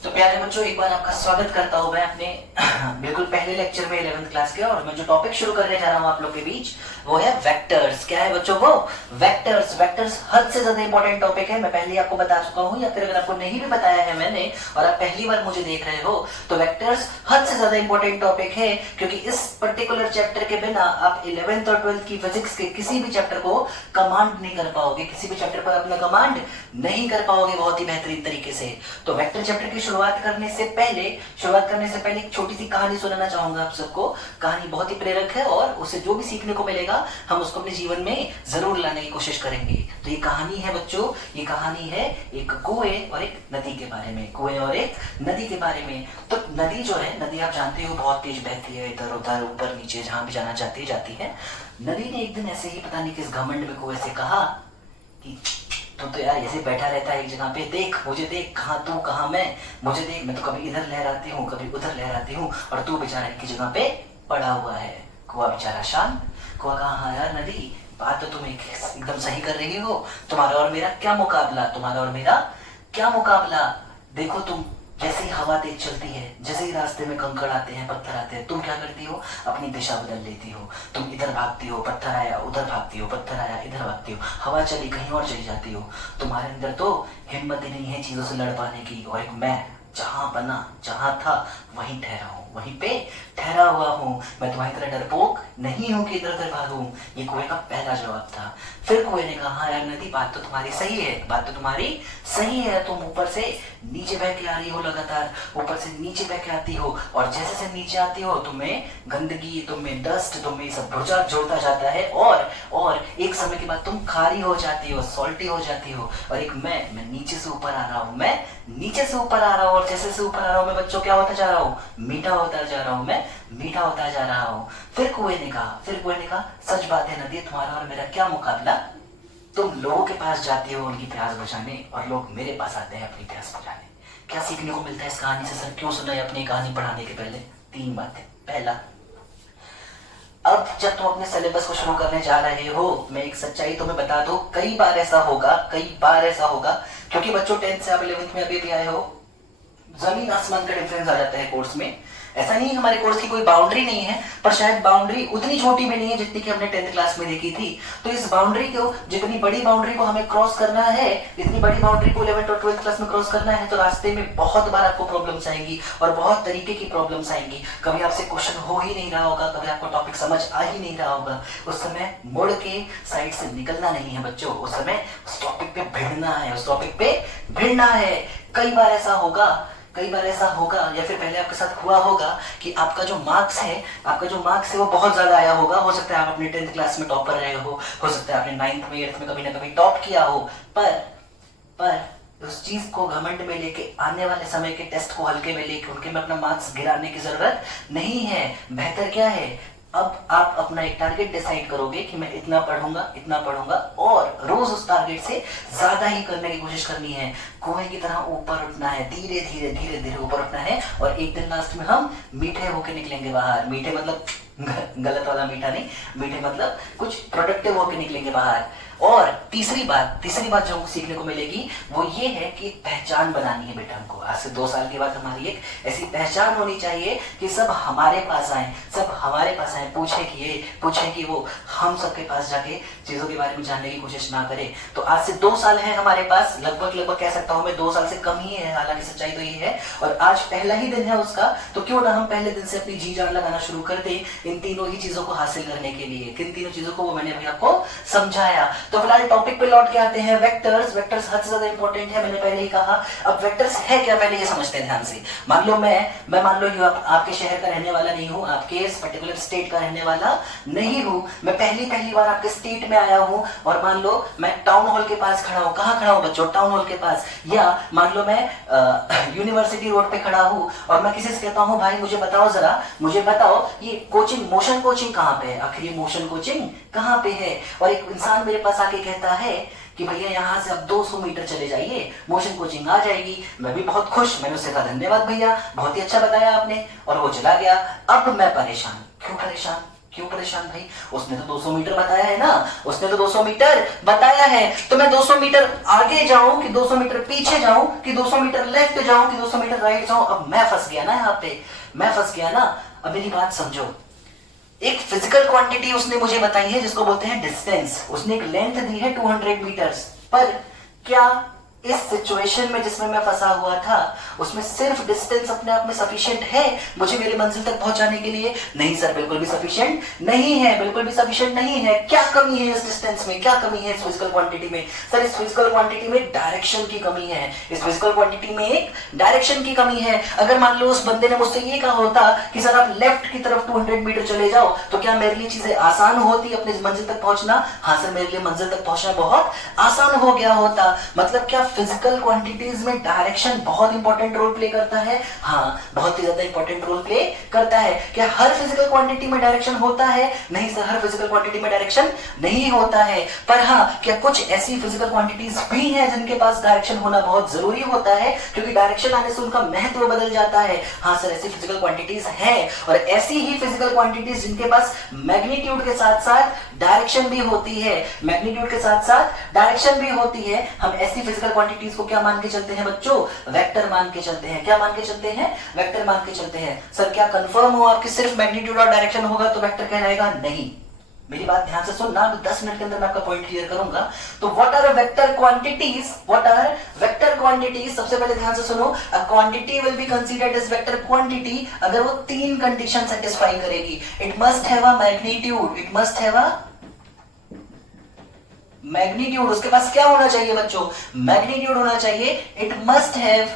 तो प्यारे बच्चों, एक बार आपका स्वागत करता हूँ मैं अपने बिल्कुल पहले लेक्चर में 11th क्लास के। और मैं जो टॉपिक शुरू करने जा रहा हूँ आप लोग के बीच वो है वेक्टर्स। क्या है बच्चों? वो वेक्टर्स। वेक्टर्स हद से ज्यादा इंपॉर्टेंट टॉपिक है। मैं पहले आपको बता चुका हूँ, या फिर अगर आपको नहीं भी बताया है मैंने और आप पहली बार मुझे देख रहे हो, तो वेक्टर्स हद से ज्यादा इंपॉर्टेंट टॉपिक है, क्योंकि इस पर्टिकुलर चैप्टर के बिना आप 11th और 12th की फिजिक्स के किसी भी चैप्टर को कमांड नहीं कर पाओगे, किसी भी चैप्टर पर अपना कमांड नहीं कर पाओगे बहुत ही बेहतरीन तरीके से। तो वेक्टर चैप्टर की शुरुआत करने से पहले एक छोटी सी कहानी सुनाना चाहूंगा आप सबको। कहानी बहुत ही प्रेरक है और उससे जो भी सीखने को मिलेगा हम उसको अपने जीवन में जरूर लाने की कोशिश करेंगे। तो ये कहानी है बच्चों, ये कहानी है एक कुएं और एक नदी के बारे में। कुएं और एक नदी के बारे में। तो नदी जो है, नदी आप जानते हो बहुत तेज बहती है, इधर उधर ऊपर नीचे जहां भी जाना चाहती जाती है। नदी ने एक दिन ऐसे ही पता नहीं किस घमंड में कुएं से कहा कि तो यार ऐसे बैठा रहता है एक जगह पे, देख मुझे, देख कहाँ तू कहाँ मुझे देख, मैं तो कभी इधर लहराती हूँ कभी उधर लहराती हूँ, और तू बेचारा एक जगह पे पड़ा हुआ है। कुआ बेचारा शांत। कुआ कहा, हाँ यार नदी, बात तो तुम एकदम सही कर रही हो। तुम्हारा और मेरा क्या मुकाबला, तुम्हारा और मेरा क्या मुकाबला। देखो तुम, जैसे ही हवा तेज चलती है, जैसे ही रास्ते में कंकड़ आते हैं, पत्थर आते हैं, तुम क्या करती हो? अपनी दिशा बदल लेती हो। तुम इधर भागती हो, पत्थर आया उधर भागती हो, पत्थर आया इधर भागती हो, हवा चली कहीं और चली जाती हो। तुम्हारे अंदर तो हिम्मत ही नहीं है चीजों से लड़ पाने की। और एक मैं जहां बना, जहां था वहीं ठहरा हूं, वहीं पे ठहरा हुआ हूं। मैं तुम्हारी तरह डरपोक नहीं हूं कि इधर उधर भागूं। ये कुएं का पहला जवाब था। फिर कुएं ने कहा, हाँ यार नदी, बात तो तुम्हारी सही है, बात तो तुम्हारी सही है। तुम ऊपर से नीचे बह के आ रही हो, लगातार ऊपर से नीचे बह के आती हो, और जैसे से नीचे आती हो तुम्हें गंदगी, तुम्हें डस्ट, तुम्हें सब भुर्जा जोड़ता जाता है, और एक समय के बाद तुम खारी हो जाती हो, सॉल्टी हो जाती हो। और एक मैं नीचे से ऊपर आ रहा हूँ, मैं नीचे से ऊपर आ रहा हूँ, और जैसे से ऊपर आ रहा हूँ मैं बच्चों क्या होता जा रहा हूँ? मीठा होता जा रहा हूँ, मैं मीठा होता जा रहा हूँ। फिर कुएं ने कहा, सच बात है नदी, तुम्हारा और मेरा क्या मुकाबला। तुम लोगों के पास जाती हो उनकी प्यास बुझाने, और लोग मेरे पास आते हैं अपनी प्यास बुझाने। क्या सीखने को मिलता है इस कहानी से? सर क्यों सुना है अपनी कहानी पढ़ाने के पहले? 3 बातें। पहला, अब जब तुम अपने सिलेबस को शुरू करने जा रहे हो, मैं एक सच्चाई तुम्हें बता दूं, कई बार ऐसा होगा, क्योंकि बच्चों 10th से आप 11th में अभी आए हो, जमीन आसमान का डिफरेंस आ जाता है कोर्स में। ऐसा नहीं हमारे कोर्स की कोई बाउंड्री नहीं है, पर शायद बाउंड्री उतनी छोटी भी नहीं है जितनी कि हमने 10th क्लास में देखी थी। तो इस बाउंड्री को, जितनी बड़ी बाउंड्री को हमें क्रॉस करना है, इतनी बड़ी बाउंड्री को 11th और 12th क्लास में क्रॉस करना है, तो रास्ते में बहुत बार आपको प्रॉब्लम्स आएंगी, और बहुत तरीके की प्रॉब्लम्स आएंगी। कभी आपसे क्वेश्चन हो ही नहीं रहा होगा, कभी आपको टॉपिक समझ आ ही नहीं रहा होगा। उस समय मुड़ के साइड से निकलना नहीं है बच्चों, उस समय उस टॉपिक पे भिड़ना है, उस टॉपिक पे भिड़ना है। कई बार ऐसा होगा, या फिर पहले आपके साथ हुआ होगा कि आपका जो मार्क्स है वो बहुत ज्यादा आया होगा। हो सकता है आप अपने 10th क्लास में टॉपर रहे हो सकता है आपने 9th में 8th में कभी ना कभी टॉप किया हो, पर उस चीज को घमंड में लेके, आने वाले समय के टेस्ट को हल्के में लेके उनके में अपना मार्क्स गिराने की जरूरत नहीं है। बेहतर क्या है, अब आप अपना एक टारगेट डिसाइड करोगे कि मैं इतना पढ़ूंगा, और रोज उस टारगेट से ज्यादा ही करने की कोशिश करनी है। कुएं की तरह ऊपर उठना है, धीरे धीरे ऊपर उठना है, और एक दिन लास्ट में हम मीठे होके निकलेंगे बाहर। मीठे मतलब गलत वाला मीठा नहीं, मीठे मतलब कुछ प्रोडक्टिव होके निकलेंगे बाहर। और तीसरी बात जो सीखने को मिलेगी वो ये है कि एक पहचान बनानी है बेटा हमको। आज से 2 साल के बाद हमारी एक ऐसी पहचान होनी चाहिए कि सब हमारे पास आए, पूछे कि वो हम सबके पास जाके चीजों के बारे में जानने की कोशिश ना करे। तो आज से 2 साल है हमारे पास, लगभग कह सकता हूँ मैं 2 साल से कम ही है, हालांकि सच्चाई तो ये है। और आज पहला ही दिन है उसका, तो क्यों ना हम पहले दिन से अपनी जी जान लगाना शुरू कर दे इन तीनों ही चीजों को हासिल करने के लिए। किन तीनों चीजों को वो मैंने अभी आपको समझाया। तो फिलहाल टॉपिक पे लौट के आते हैं। वेक्टर्स हद से ज्यादा इंपॉर्टेंट है, मैंने पहले ही कहा। अब वेक्टर्स है क्या, पहले ये समझते हैं ध्यान से। मान लो मैं मान लो आपके शहर का रहने वाला नहीं हूँ, आपके इस पर्टिकुलर स्टेट का रहने वाला नहीं हूँ। मैं पहली बार आपके स्टेट में आया हूँ, और मान लो मैं टाउन हॉल के पास खड़ा हूँ। कहाँ खड़ा हूँ बच्चों? टाउन हॉल के पास। या मान लो मैं यूनिवर्सिटी रोड पे खड़ा हूँ, और मैं किसी से कहता हूँ, भाई मुझे बताओ ये मोशन कोचिंग कहाँ पे है? आखिर ये मोशन कोचिंग कहाँ पे है? और एक इंसान मेरे पास आके कहता है कि भैया यहाँ से आप 200 मीटर चले जाइए, मोशन कोचिंग आ जाएगी। मैं भी बहुत खुश, मैंने उससे कहा धन्यवाद भैया, बहुत ही अच्छा बताया आपने, और वो चला गया। अब मैं परेशान। क्यों परेशान? क्यों परेशान भाई? उसने तो 200 मीटर बताया है ना, उसने तो 200 मीटर बताया है। तो मैं 200 मीटर आगे जाऊं कि 200 मीटर पीछे जाऊं कि 200 मीटर लेफ्ट जाऊं कि 200 मीटर राइट जाऊं? अब मैं फंस गया ना यहाँ पे, मैं फंस गया ना। अब मेरी बात समझो, एक फिजिकल क्वांटिटी उसने मुझे बताई है जिसको बोलते हैं डिस्टेंस। उसने एक लेंथ दी है 200 मीटर्स, पर क्या इस सिचुएशन में जिसमें मैं फंसा हुआ था उसमें सिर्फ डिस्टेंस अपने आप में सफिशिएंट है मुझे मेरी मंजिल तक पहुंचाने के लिए? नहीं सर, बिल्कुल भी सफिशिएंट नहीं है, बिल्कुल भी सफिशिएंट नहीं है। क्या कमी है इस डिस्टेंस में, क्या कमी है इस फिजिकल क्वांटिटी में? सर इस फिजिकल क्वांटिटी में डायरेक्शन की कमी है, इस फिजिकल क्वांटिटी में एक डायरेक्शन की कमी है। अगर मान लो उस बंदे ने मुझसे ये कहा होता कि सर आप लेफ्ट की तरफ 200 मीटर चले जाओ, तो क्या मेरे लिए चीजें आसान होती अपनी मंजिल तक पहुंचना? हाँ सर, मेरे लिए मंजिल तक पहुंचना बहुत आसान हो गया होता। मतलब क्या फिजिकल क्वांटिटीज में डायरेक्शन बहुत इंपॉर्टेंट रोल प्ले करता है? हाँ, बहुत ही ज्यादा इंपॉर्टेंट रोल प्ले करता है। क्या हर फिजिकल क्वांटिटी में डायरेक्शन होता है? नहीं सर, हर फिजिकल क्वांटिटी में डायरेक्शन नहीं होता है। पर हाँ, क्या कुछ ऐसी फिजिकल क्वांटिटीज भी हैं जिनके पास डायरेक्शन होना बहुत जरूरी होता है, क्योंकि डायरेक्शन आने से उनका महत्व बदल जाता है? हाँ सर, ऐसी फिजिकल क्वांटिटीज हैं। और ऐसी ही फिजिकल क्वांटिटीज जिनके पास मैग्नीट्यूड के साथ साथ डायरेक्शन भी होती है, मैग्नीट्यूड के साथ साथ डायरेक्शन भी होती है, हम ऐसी फिजिकल क्वांटिटीज को क्या मान के चलते हैं बच्चों? वेक्टर मान के चलते हैं। क्या मान के चलते हैं? वेक्टर मान के चलते हैं। सर क्या कंफर्म हो आपकी सिर्फ मैग्नीट्यूड और डायरेक्शन होगा तो वेक्टर कहलाएगा? नहीं, मेरी बात ध्यान से सुनना, 10 मिनट के अंदर मैं आपका पॉइंट क्लियर करूंगा। तो what are vector quantities? What are vector quantities? सबसे पहले ध्यान से सुनो, a quantity will be considered as vector quantity अगर वो 3 कंडीशन सेटिस्फाई करेगी। It must have a magnitude, it must have a magnitude. उसके पास क्या होना चाहिए बच्चों? मैग्नीट्यूड होना चाहिए। It must have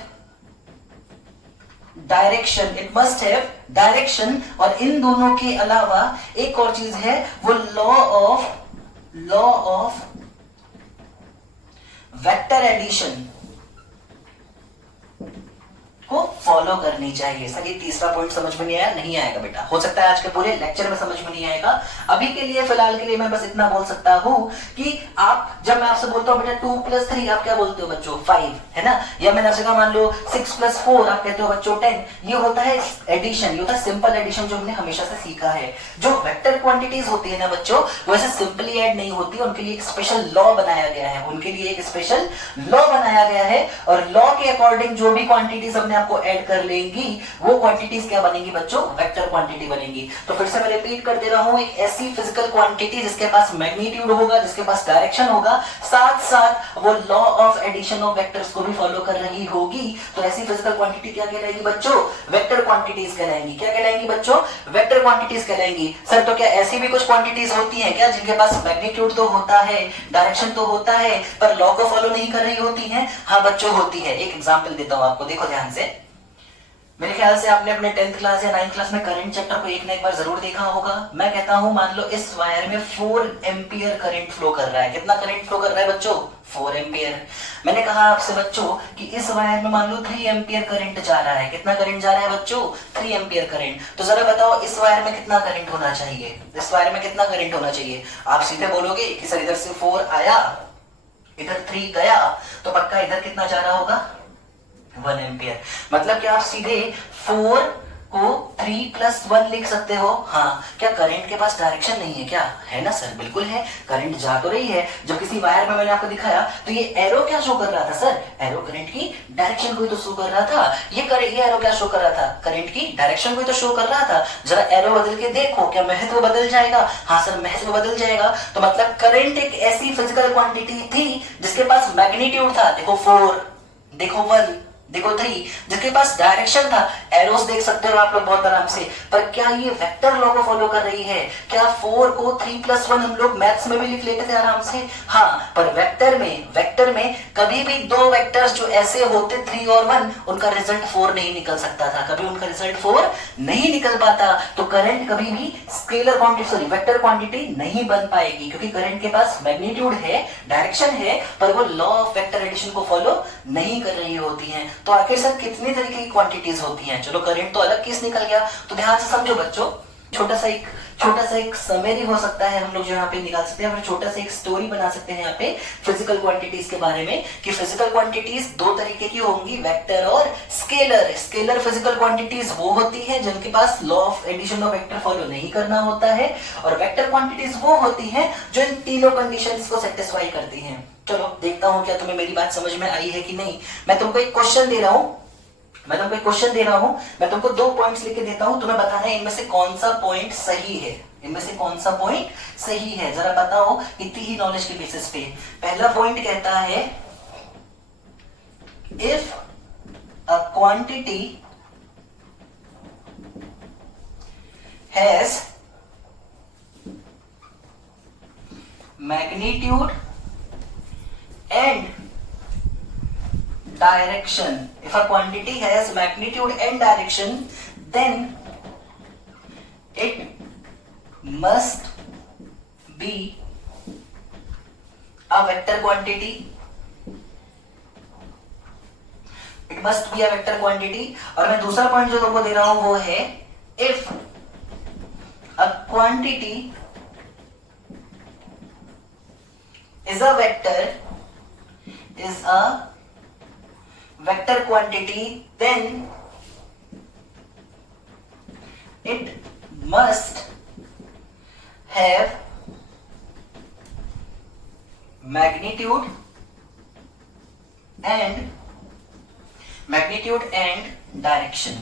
direction, it must have direction. और इन दोनों के अलावा एक और चीज है, वो लॉ ऑफ वेक्टर एडिशन को फॉलो करनी चाहिए। सर ये तीसरा पॉइंट समझ में नहीं आया? नहीं आएगा बेटा, हो सकता है आज के पूरे लेक्चर में समझ में नहीं आएगा। अभी के लिए, फिलहाल के लिए मैं बस इतना बोल सकता हूं कि आप, जब मैं आपसे बोलता हूं बेटा 2 + 3, आप क्या बोलते हो बच्चों? 5, है ना? या मैंने आपसे कहा मान लो 6 + 4, आप कहते हो बच्चों 10। ये होता है एडिशन, ये होता है सिंपल एडिशन जो हमने हमेशा से सीखा है। जो वेक्टर क्वांटिटीज होती है ना बच्चों, वो ऐसे सिंपली ऐड नहीं होती, उनके लिए एक स्पेशल लॉ बनाया गया है, उनके लिए एक स्पेशल लॉ बनाया गया है। और लॉ के अकॉर्डिंग जो भी क्वांटिटीज हमने आपको ऐड कर लेंगी, वो क्वांटिटीज क्या बनेंगी बच्चों? वेक्टर क्वांटिटी बनेगी। तो फिर से मैं रिपीट कर दे रहा हूं, एक ऐसी फिजिकल क्वांटिटी जिसके पास मैग्नीट्यूड होगा, जिसके पास डायरेक्शन होगा, साथ साथ वो law of addition of vectors को भी फॉलो कर रही होगी, तो ऐसी फिजिकल क्वांटिटी क्या कहलाएगी बच्चों? वेक्टर क्वांटिटीज कहलाएंगी। क्या कहलाएंगी बच्चों? Vector quantities कहलाएंगी। सर तो क्या ऐसी भी कुछ क्वांटिटीज होती हैं क्या जिनके पास मैग्नीट्यूड तो होता है, डायरेक्शन तो होता है, पर लॉ को फॉलो नहीं कर रही होती हैं? हाँ बच्चों, होती है। एक एग्जांपल देता हूं आपको, देखो ध्यान से। मेरे ख्याल से आपने अपने 10th क्लास या 9th क्लास में करंट चैप्टर को एक ना एक बार जरूर देखा होगा। मैं कहता हूं मान लो इस वायर में 4 एम्पियर करंट फ्लो कर रहा है। कितना करंट फ्लो कर रहा है बच्चों? 4 एम्पियर। मैंने कहा आपसे बच्चों कि इस वायर में मान लो 3 एम्पियर करंट जा रहा है। कितना करंट जा रहा है बच्चों? 3 एम्पियर करंट। तो जरा बताओ इस वायर में कितना करंट होना चाहिए? इस वायर में कितना करंट होना चाहिए? आप सीधे बोलोगे कि सर इधर से 4 आया, इधर 3 गया, तो पक्का इधर कितना जा रहा होगा? 1 एम्पियर। मतलब कि आप सीधे 4 को 3 + 1 लिख सकते हो। हाँ, क्या करंट के पास डायरेक्शन नहीं है क्या? है ना सर, बिल्कुल है। करंट जा तो रही है। जो किसी वायर में मैंने आपको दिखाया, तो ये एरो क्या शो कर रहा था सर? एरो करंट की डायरेक्शन को ही तो शो कर रहा था। ये एरो क्या शो कर रहा था? करंट की डायरेक्शन को ही तो शो कर रहा था। जरा एरो बदल के देखो, क्या महत्व बदल जाएगा? हाँ सर, महत्व बदल जाएगा। तो मतलब करंट एक ऐसी फिजिकल क्वांटिटी थी जिसके पास मैग्नीट्यूड था, देखो 4, देखो 1, देखो 3, जिसके पास डायरेक्शन था। एरोस देख सकते हो आप लोग बहुत आराम से। पर क्या ये वेक्टर लॉ को फॉलो कर रही है? क्या 4 को 3 + 1 हम लोग मैथ्स में भी लिख लेते थे आराम से? हाँ, पर वेक्टर में कभी भी 2 वेक्टर्स जो ऐसे होते 3 और 1, उनका रिजल्ट 4 नहीं निकल सकता था। कभी उनका रिजल्ट 4 नहीं निकल पाता। तो करंट कभी भी scalar quantity, sorry vector quantity नहीं बन पाएगी, क्योंकि करंट के पास मैग्नीट्यूड है, डायरेक्शन है, पर वो लॉ ऑफ वेक्टर एडिशन को फॉलो नहीं कर रही होती है। तो आखिर सर कितनी तरीके की क्वांटिटीज होती हैं? चलो करंट तो अलग केस निकल गया। तो ध्यान से समझो बच्चों, छोटा सा एक छोटा सा एक समरी हो सकता है, हम लोग जो यहाँ पे निकाल सकते हैं, फिर छोटा सा एक स्टोरी बना सकते हैं यहाँ पे फिजिकल क्वांटिटीज के बारे में, कि फिजिकल क्वांटिटीज दो तरीके की होंगी, वेक्टर और स्केलर। स्केलर फिजिकल क्वांटिटीज वो होती है जिनके पास law of addition of vector follow नहीं करना होता है, और वेक्टर क्वांटिटीज वो होती है जो इन तीनों कंडीशंस को सेटिस्फाई करती हैं। चलो देखता हूं क्या तुम्हें मेरी बात समझ में आई है कि नहीं। मैं तुमको एक क्वेश्चन दे रहा हूं, मैं तुमको 2 पॉइंट्स लिख के देता हूं, तुम्हें बताना है इनमें से कौन सा पॉइंट सही है, जरा बताओ इतनी ही नॉलेज के बेसिस पे। पहला पॉइंट कहता है if a quantity has magnitude and direction, if a quantity has magnitude and direction, then it must be a vector quantity. और मैं दूसरा पॉइंट जो तुमको दे रहा हूं वो है if a quantity is a vector quantity, then it must have magnitude and direction.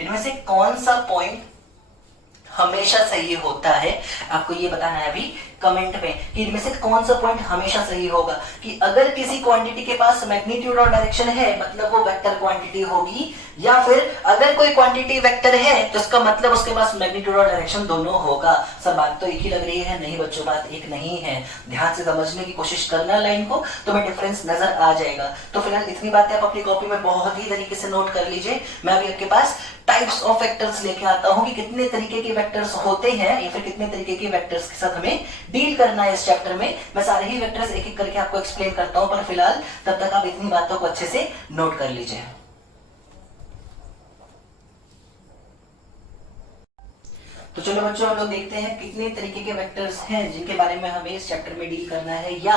इनमें से कौन सा पॉइंट हमेशा सही होता है, आपको ये बताना है अभी कमेंट में कि इनमें से कौन सा पॉइंट हमेशा सही होगा। कि अगर किसी क्वांटिटी के पास मैग्नीट्यूड और डायरेक्शन है मतलब वो वेक्टर क्वांटिटी होगी, या फिर अगर कोई क्वांटिटी वेक्टर है तो इसका मतलब उसके पास मैग्नीट्यूड और डायरेक्शन दोनों होगा। सब बात तो एक ही लग रही है? नहीं बच्चों, बात एक नहीं है। ध्यान से समझने की कोशिश करना लाइन को, तुम्हें डिफरेंस नजर आ जाएगा। तो फिलहाल इतनी बातें आप अपनी कॉपी में बहुत ही तरीके से नोट कर लीजिए। मैं अभी आपके पास टाइप्स ऑफ वेक्टर्स लेके आता हूं कि कितने तरीके के वेक्टर्स होते हैं या फिर कितने तरीके के वेक्टर्स के साथ हमें डील करना है इस चैप्टर में। मैं सारे ही वेक्टर्स एक एक करके आपको एक्सप्लेन करता हूं, पर फिलहाल तब तक आप इतनी बातों को अच्छे से नोट कर लीजिए। तो चलो बच्चों, हम लोग देखते हैं कितने तरीके के वेक्टर्स हैं जिनके बारे में हमें इस चैप्टर में डील करना है या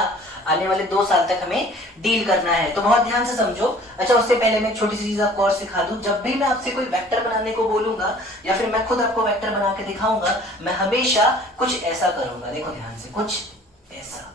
आने वाले 2 साल तक हमें डील करना है। तो बहुत ध्यान से समझो। अच्छा, उससे पहले मैं एक छोटी सी चीज आपको और सिखा दूं। जब भी मैं आपसे कोई वेक्टर बनाने को बोलूंगा या फिर मैं खुद आपको वेक्टर बना के दिखाऊंगा, मैं हमेशा कुछ ऐसा करूंगा। देखो ध्यान से, कुछ ऐसा।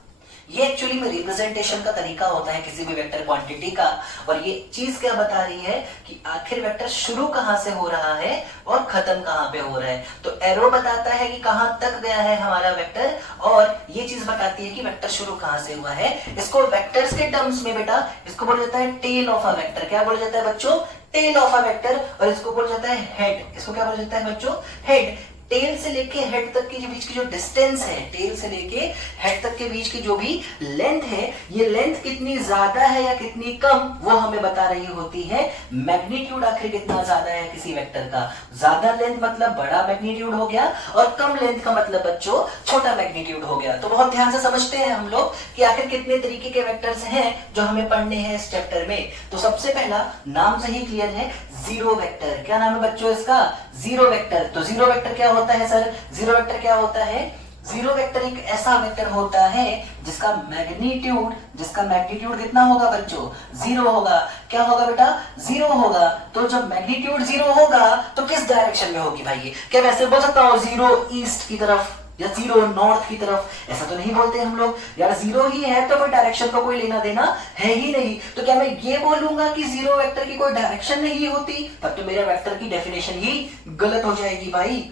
ये एक्चुअली में रिप्रेजेंटेशन का तरीका होता है किसी भी वेक्टर क्वांटिटी का। और ये चीज क्या बता रही है कि आखिर वेक्टर शुरू कहां से हो रहा है और खत्म कहां पे हो रहा है। तो एरो बताता है कि कहां तक गया है हमारा वेक्टर, और ये चीज बताती है कि वेक्टर शुरू कहां से हुआ है। इसको वेक्टर्स के टर्म्स में बेटा इसको बोला जाता है टेल ऑफ अ वेक्टर। क्या बोला जाता है बच्चों? Tail of a vector. और इसको बोला जाता है हेड। इसको क्या बोला जाता है बच्चों? हेड। टेल से लेके हेड तक के बीच की जो डिस्टेंस है, टेल से लेके हेड तक के बीच की जो भी लेंथ है, ये लेंथ कितनी ज्यादा है या कितनी कम, वो हमें बता रही होती है मैग्नीट्यूड। आखिर कितना ज्यादा है किसी वेक्टर का। ज्यादा लेंथ मतलब बड़ा मैग्नीट्यूड हो गया, और कम लेंथ का मतलब बच्चों छोटा मैग्नीट्यूड हो गया। तो बहुत ध्यान से समझते हैं हम लोग कि आखिर कितने तरीके के वेक्टर्स हैं जो हमें पढ़ने हैं इस चैप्टर में। तो सबसे पहला नाम से ही क्लियर है, जीरो वेक्टर। क्या नाम है बच्चों इसका? Zero vector. तो जीरो वेक्टर क्या होता है सर? जीरो वेक्टर क्या होता है? जीरो वेक्टर एक ऐसा वेक्टर होता है जिसका मैग्नीट्यूड कितना होगा बच्चों? 0 होगा। क्या होगा बेटा? 0 होगा। तो जब मैग्नीट्यूड 0 होगा तो किस डायरेक्शन में होगी भाई? क्या वैसे बोल सकता हूं 0 ईस्ट की तरफ या 0 नॉर्थ की तरफ? ऐसा तो नहीं बोलते हम लोग यार। 0 ही है तो फिर डायरेक्शन का कोई लेना देना है ही नहीं। तो क्या मैं ये बोलूंगा कि जीरो वेक्टर की कोई डायरेक्शन नहीं होती? तब तो मेरे वेक्टर की डेफिनेशन ही गलत हो जाएगी भाई।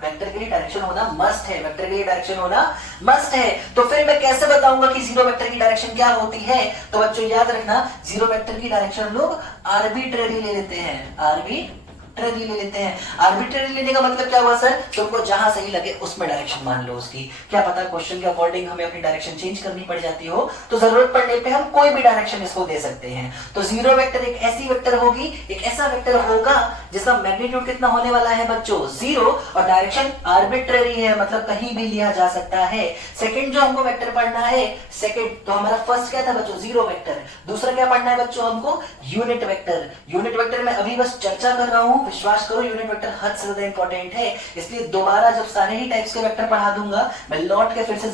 वेक्टर के लिए डायरेक्शन होना मस्ट है, वेक्टर के लिए डायरेक्शन होना मस्ट है। तो फिर मैं कैसे बताऊंगा कि जीरो वेक्टर की डायरेक्शन क्या होती है? तो बच्चों याद रखना, जीरो वेक्टर की डायरेक्शन लोग आर्बिट्रेरी ले लेते हैं। आर्बिट्रेरी लेने का मतलब क्या हुआ सर? तुमको जहां सही लगे उसमें डायरेक्शन मान लो उसकी। क्या पता क्वेश्चन के अकॉर्डिंग हमें अपनी डायरेक्शन चेंज करनी पड़ जाती हो, तो जरूरत पड़ने पे हम कोई भी डायरेक्शन इसको दे सकते हैं। तो जीरो वेक्टर एक ऐसी वेक्टर होगी, एक ऐसा वेक्टर होगा जिसका मैग्नीट्यूड कितना होने वाला है बच्चों? 0, और डायरेक्शन आर्बिट्रेरी है, मतलब कहीं भी लिया जा सकता है। सेकंड जो हमको वेक्टर पढ़ना है, सेकंड तो हमारा फर्स्ट क्या था बच्चों? Zero vector. दूसरा क्या पढ़ना है बच्चों हमको? Unit vector. यूनिट वेक्टर में अभी बस चर्चा कर रहा हूं विश्वास करो यूनिट वेक्टर हद से ज्यादा इंपॉर्टेंट है, इसलिए दोबारा जब सारे ही टाइप्स के वेक्टर पढ़ा दूंगा मैं लौट के फिर से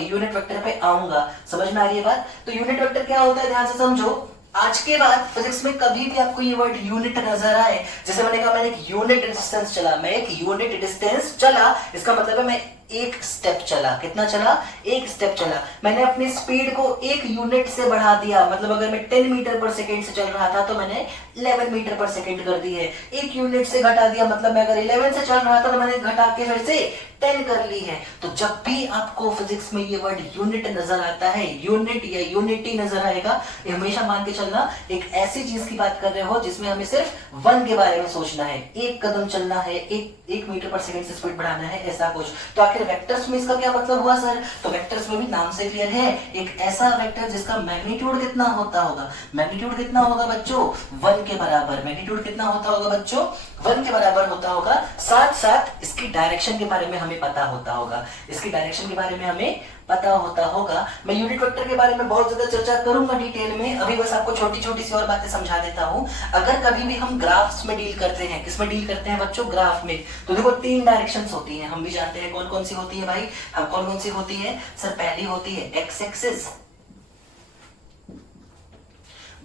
यूनिट वेक्टर पे आऊंगा। समझ में आ रही है बात? तो यूनिट वेक्टर क्या होता है ध्यान से समझो। आज के बाद फिजिक्स में कभी भी आपको ये वर्ड यूनिट नजर आए, जैसे मैंने कहा मैंने एक यूनिट डिस्टेंस चला, मैं एक यूनिट डिस्टेंस चला, इसका मतलब है मैं एक स्टेप चला। कितना चला? एक स्टेप चला। मैंने अपनी स्पीड को एक यूनिट से बढ़ा दिया, मतलब अगर मैं 10 मीटर पर सेकेंड से चल रहा था तो मैंने 11 मीटर पर सेकेंड कर दी है। एक यूनिट से घटा दिया, मतलब मैं अगर 11 से चल रहा था तो मैंने घटा के फिर से 10 कर ली है। तो जब भी आपको फिजिक्स में ये वर्ड यूनिट नजर आता है, यूनिट या यूनिटी नजर आएगा, ये हमेशा मान के चलना एक ऐसी चीज की बात कर रहे हो जिसमें हमें सिर्फ 1 के बारे में सोचना है, एक कदम चलना है, एक मीटर पर सेकेंड से स्पीड बढ़ाना है, ऐसा कुछ। तो आखिर वेक्टर्स में इसका क्या मतलब हुआ सर? तो वेक्टर्स में भी नाम से क्लियर है, एक ऐसा वेक्टर जिसका मैग्नीट्यूड कितना होता होगा? मैग्नीट्यूड कितना होगा बच्चों? 1 के बराबर। मैग्नीट्यूड कितना होता होगा बच्चों? 1 के बराबर होता होगा। साथ साथ इसकी डायरेक्शन के बारे में हमें पता होता होगा, इसकी डायरेक्शन के बारे में हमें पता होता होगा। मैं यूनिट वेक्टर के बारे में बहुत ज्यादा चर्चा करूंगा डिटेल में, अभी बस आपको छोटी छोटी सी और बातें समझा देता हूं। अगर कभी भी हम ग्राफ्स में डील करते हैं, किसमें डील करते हैं बच्चों? ग्राफ में। तो देखो 3 डायरेक्शंस होती हैं, हम भी जानते हैं कौन कौन सी होती है भाई। हम कौन कौन सी होती है सर? पहली होती है एक्स एक्सिस,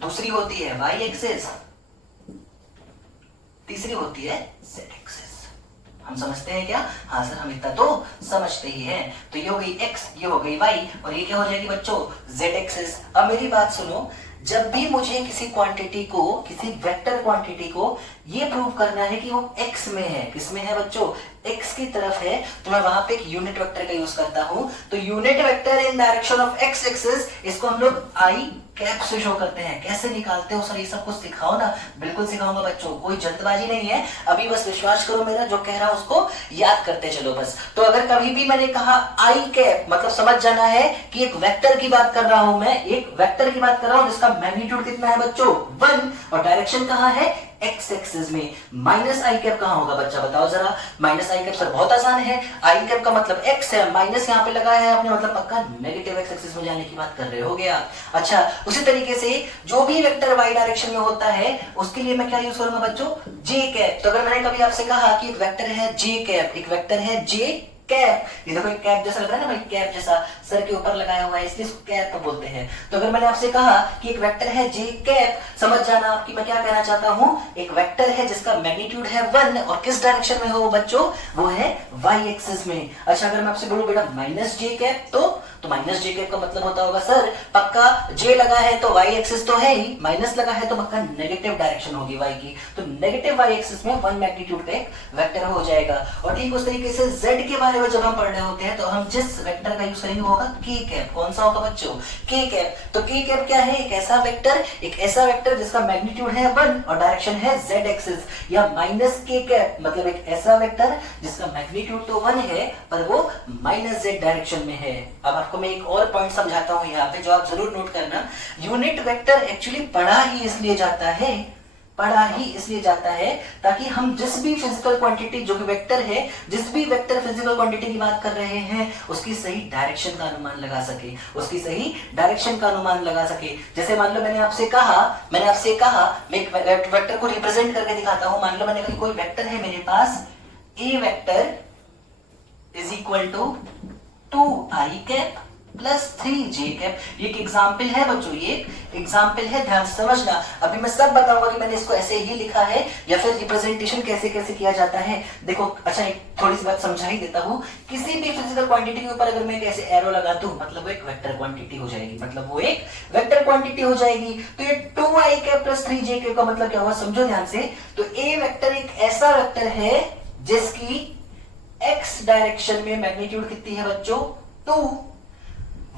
दूसरी होती है वाई एक्सिस, तीसरी होती है जेड एक्सिस। हम समझते हैं क्या? हाँ सर हम इतना तो समझते ही हैं। तो ये हो गई एक्स, ये हो गई वाई, और ये क्या हो जाएगी बच्चों? Z axis. अब मेरी बात सुनो, जब भी मुझे किसी क्वांटिटी को, किसी वेक्टर क्वांटिटी को ये प्रूव करना है कि वो एक्स में है, किसमें है बच्चों? एक्स की तरफ है, तो मैं वहां पे एक यूनिट वेक्टर का यूज करता हूं। तो unit vector in direction of x axis, इसको हम लोग आई कैप से शो करते हैं। कैसे निकालते हो सर? ये सब कुछ सिखाओ ना। बिल्कुल सिखाऊंगा बच्चों, कोई जल्दबाजी नहीं है, अभी बस विश्वास करो मेरा, जो कह रहा हूं उसको याद करते चलो बस। तो अगर कभी भी मैंने कहा आई कैप, मतलब समझ जाना है कि एक वेक्टर की बात कर रहा हूं मैं, एक वेक्टर की बात कर रहा हूं जिसका मैग्नीट्यूड कितना है बच्चों? 1, और डायरेक्शन कहां है? एक्स एक्सिस में। माइनस आई कैप कहां होगा बच्चा बताओ जरा? माइनस आई कैप सर बहुत आसान है, आई कैप का मतलब एक्स है, माइनस यहां पे लगा है आपने, मतलब पक्का नेगेटिव एक्स एक्सिस में जाने की बात कर रहे हो गया। अच्छा, उसी तरीके से जो भी वेक्टर वाई डायरेक्शन में होता है उसके लिए मैं क्या यूज करूंगा बच्चों? जे कैप। तो अगर मैंने कभी आपसे कहा कि एक वेक्टर है जे कैप, एक वेक्टर है जे कैप, ये देखो एक कैप जैसा लग रहा है ना भाई, कैप जैसा सर के ऊपर लगाया हुआ है, इसलिए इसको कैप बोलते हैं। तो अगर मैंने आपसे कहा कि एक वेक्टर है जे कैप, समझ जाना आपकी मैं क्या कहना चाहता हूं। एक वेक्टर है जिसका मैग्नीट्यूड है 1, और किस डायरेक्शन में हो वो बच्चों? वो है वाई एक्सिस में। अच्छा, अगर मैं आपसे बोलूं बेटा माइनस जे कैप, तो माइनस जे कैप का मतलब होता होगा सर पक्का जे लगा है तो वाई एक्सिस तो है ही, माइनस लगा है तो पक्का नेगेटिव डायरेक्शन होगी वाई की, तो नेगेटिव वाई एक्सिस में 1 मैग्नीट्यूड का एक वेक्टर हो जाएगा। और ठीक उस तरीके से जेड के बारे में जब हम पढ़ रहे होते हैं तो हम जिस वेक्टर का यूज करेंगे वो होगा के कैप। कौन सा होगा बच्चों? के कैप। तो के कैप क्या है? एक ऐसा वेक्टर जिसका मैग्नीट्यूड है 1 और डायरेक्शन है जेड एक्सिस, या माइनस के कैप मतलब एक ऐसा वेक्टर जिसका मैग्नीट्यूड तो 1 है पर वो माइनस जेड डायरेक्शन में है। अब आपको मैं एक और पॉइंट समझाता हूं यहाँ पे, जो आप जरूर नोट करना। यूनिट वेक्टर एक्चुअली पढ़ा ही इसलिए जाता है ताकि हम जिस भी फिजिकल क्वांटिटी, जो कि वेक्टर है, जिस भी वेक्टर फिजिकल क्वांटिटी की बात कर रहे हैं उसकी सही डायरेक्शन का अनुमान लगा सके, जैसे मान लो मैंने आपसे कहा मैं एक वेक्टर को रिप्रेजेंट करके दिखाता हूं। मान लो मैंने कहा कोई वेक्टर है मेरे पास, a vector is equal to 2i cap plus 3j cap. ये एक एग्जाम्पल है बच्चों, ये एक एग्जाम्पल है, ध्यान से समझना। अभी मैं सब बताऊंगा कि मैंने इसको ऐसे ही लिखा है या फिर रिप्रेजेंटेशन कैसे कैसे किया जाता है। देखो अच्छा, एक थोड़ी सी बात समझा ही देता हूँ। किसी भी फिजिकल क्वांटिटी के ऊपर अगर मैं कैसे एरो लगा दूं, मतलब वो एक वेक्टर क्वांटिटी हो जाएगी, तो ये 2i cap plus 3j cap का मतलब क्या हुआ समझो ध्यान से। तो ए वेक्टर एक ऐसा वेक्टर है जिसकी x डायरेक्शन में मैग्नीट्यूड कितनी है बच्चों? 2।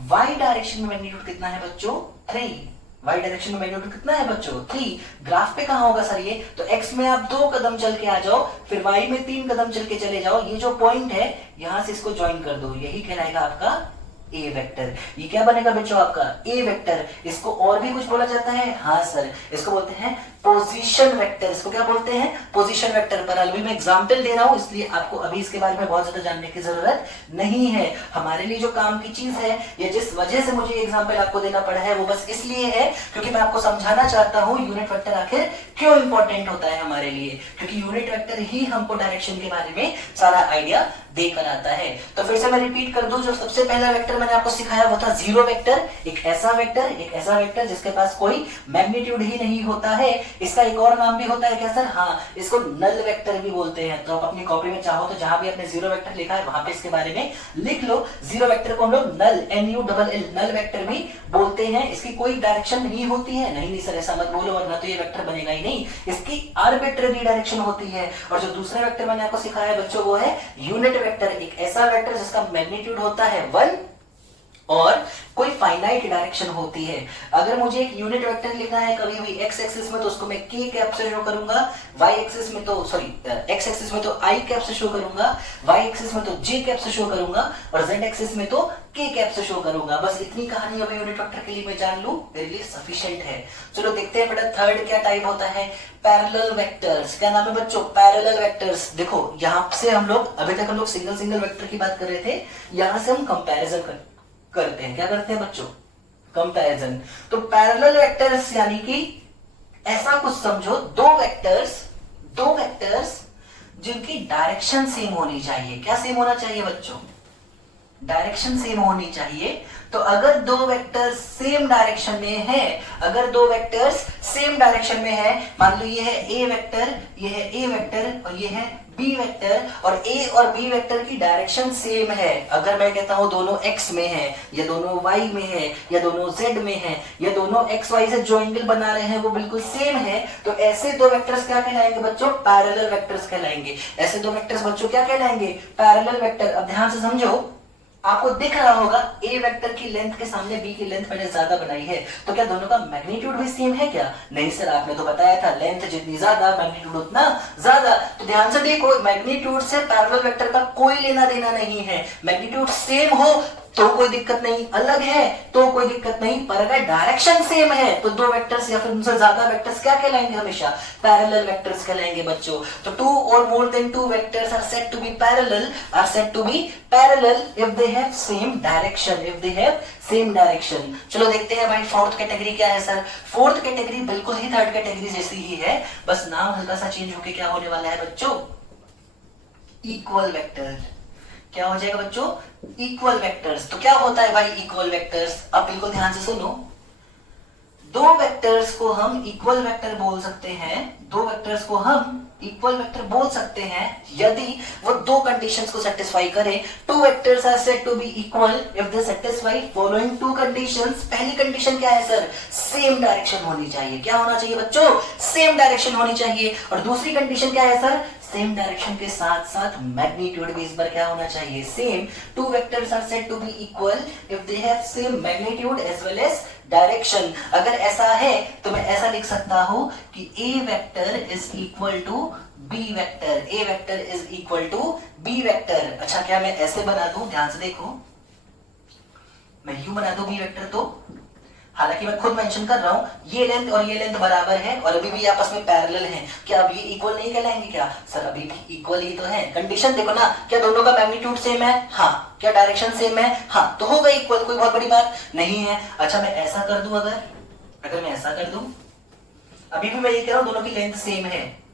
y डायरेक्शन में मैग्नीट्यूड कितना है बच्चों? 3। y डायरेक्शन में मैग्नीट्यूड कितना है बच्चों? 3। ग्राफ पे कहां होगा सर ये? तो x में आप 2 कदम चल के आ जाओ, फिर y में 3 कदम चल के चले जाओ, ये जो पॉइंट है यहां से इसको ज्वाइन कर दो, यही कहलाएगा आपका ए वेक्टर। ये क्या बनेगा बच्चों? आपका ए वेक्टर। इसको और भी कुछ बोला जाता है? हाँ सर, इसको बोलते हैं पोजीशन वेक्टर। इसको क्या बोलते हैं? Position vector. पर अभी मैं एग्जांपल दे रहा हूं इसलिए आपको अभी इसके बारे में बहुत ज्यादा जानने की जरूरत नहीं है। हमारे लिए जो काम की चीज है, या जिस वजह से मुझे एग्जांपल आपको देना पड़ा है, वो बस इसलिए है क्योंकि मैं आपको समझाना चाहता हूं यूनिट वेक्टर आखिर क्यों इंपॉर्टेंट होता है हमारे लिए? क्योंकि यूनिट वेक्टर ही हमको डायरेक्शन के बारे में सारा आइडिया देकर आता है। तो फिर से मैं रिपीट कर दूं, जो सबसे पहला वेक्टर मैंने आपको सिखाया वो था जीरो वेक्टर, एक ऐसा वेक्टर जिसके पास कोई मैग्नीट्यूड ही नहीं होता है। इसका एक और नाम भी होता है क्या सर? हाँ, इसको नल वेक्टर भी बोलते हैं। तो आप अपनी कॉपी में चाहो तो जहां भी आपने जीरो वेक्टर लिखा है वहां पे इसके बारे में लिख लो। जीरो वेक्टर को हम लोग नल NULL नल वेक्टर भी बोलते हैं। इसकी कोई डायरेक्शन नहीं होती है। नहीं सर ऐसा मत बोलो वरना तो ये वेक्टर बनेगा ही नहीं। इसकी आर्बिट्रेरी डायरेक्शन होती है। और जो दूसरा वेक्टर मैंने आपको सिखाया है बच्चों वो है यूनिट वेक्टर, एक ऐसा वेक्टर जिसका मैग्नीट्यूड होता है 1 और कोई फाइनाइट डायरेक्शन होती है। अगर मुझे एक यूनिट वेक्टर लिखना है कभी भी एक्स एक्सिस में तो उसको मैं k कैप से शो करूंगा, y एक्सिस में तो x एक्सिस में तो i कैप से शो करूंगा, y एक्सिस में तो j कैप से शो करूंगा और z एक्सिस में तो k कैप से शो करूंगा। बस इतनी कहानी अभी यूनिट वेक्टर के लिए मैं जान लूं मेरे लिए सफिशिएंट है। चलो देखते हैं बेटा थर्ड क्या टाइप होता है, पैरेलल वेक्टर्स। क्या नाम है बच्चों? Parallel vectors. देखो यहां से हम लोग अभी तक हम लोग सिंगल वेक्टर की बात कर रहे थे, यहां से हम कंपैरिजन करते हैं। क्या करते हैं बच्चों? कंपैरिजन। तो पैरेलल वेक्टर्स यानी कि ऐसा कुछ समझो, दो वेक्टर्स जिनकी डायरेक्शन सेम होनी चाहिए। क्या सेम होना चाहिए बच्चों? डायरेक्शन सेम होनी चाहिए। तो अगर दो वेक्टर्स सेम डायरेक्शन में है, मान लो ये है A वेक्टर, ये है A वेक्टर और ये है B वेक्टर, और A और B वेक्टर की डायरेक्शन सेम है। अगर मैं कहता हूं दोनों x में है या दोनों y में है या दोनों z में है या दोनों x y से जो एंगल बना रहे हैं वो बिल्कुल सेम है, तो ऐसे दो वेक्टर्स क्या कहलाएंगे बच्चों? पैरेलल वेक्टर्स कहलाएंगे। ऐसे दो वेक्टर्स बच्चों क्या कहलाएंगे? Parallel vector. अब ध्यान से समझो, आपको दिख रहा होगा A वेक्टर की लेंथ के सामने B की लेंथ मैंने ज्यादा बनाई है, तो क्या दोनों का मैग्नीट्यूड भी सेम है क्या? नहीं सर, आपने तो बताया था लेंथ जितनी ज्यादा मैग्नीट्यूड उतना ज्यादा। तो ध्यान से देखो, मैग्नीट्यूड से पैरेलल वेक्टर का कोई लेना देना नहीं है। मैग्नीट्यूड सेम हो तो कोई दिक्कत नहीं, अलग है तो कोई दिक्कत नहीं, पर अगर डायरेक्शन सेम है तो दो वेक्टर्स या फिर उनसे ज्यादा वेक्टर्स क्या कहलाएंगे? हमेशा पैरेलल वेक्टर्स कहलाएंगे बच्चों। तो टू और more than two vectors are said to be parallel if they have same direction. चलो देखते हैं भाई फोर्थ कैटेगरी क्या है सर। फोर्थ कैटेगरी बिल्कुल ही थर्ड कैटेगरी जैसी ही है, बस नाम हल्का सा चेंज होके क्या होने वाला है बच्चों? Equal vector. क्या हो जाएगा बच्चों? Equal vectors. तो क्या होता है भाई इक्वल वेक्टर्स? अब बिल्कुल ध्यान से सुनो, दो वेक्टर्स को हम इक्वल वेक्टर बोल सकते हैं, यदि वो दो कंडीशंस को सेटिस्फाई करें। Two vectors are said to be equal if they satisfy following two conditions. पहली कंडीशन क्या है सर? सेम डायरेक्शन होनी चाहिए। क्या होना चाहिए बच्चों? सेम डायरेक्शन होनी चाहिए। और दूसरी कंडीशन क्या है सर? सेम डायरेक्शन के साथ साथ मैग्नीट्यूड भी इस बार क्या होना चाहिए? Same. Two vectors are said to be equal if they have same magnitude as well as direction. अगर ऐसा है तो मैं ऐसा लिख सकता हूं कि A vector is equal to B vector. अच्छा, क्या मैं ऐसे बना दूं? ध्यान से देखो, मैं यूं बना दूं B वेक्टर, तो हालांकि मैं खुद मेंशन कर रहा हूं ये लेंथ और ये लेंथ बराबर है और अभी भी आपस में पैरेलल हैं। क्या अब ये इक्वल नहीं कहलाएंगे क्या? सर अभी भी इक्वल ही तो है। कंडीशन देखो ना, क्या दोनों का मैग्नीट्यूड सेम है? हाँ। क्या डायरेक्शन सेम है? हाँ, तो होगा इक्वल, कोई बहुत बड़ी बात नहीं है। अच्छा, मैं ऐसा कर दूं, अगर मैं ऐसा कर दूं, अभी भी मैं ये कह रहा हूं दोनों की लेंथ सेम है,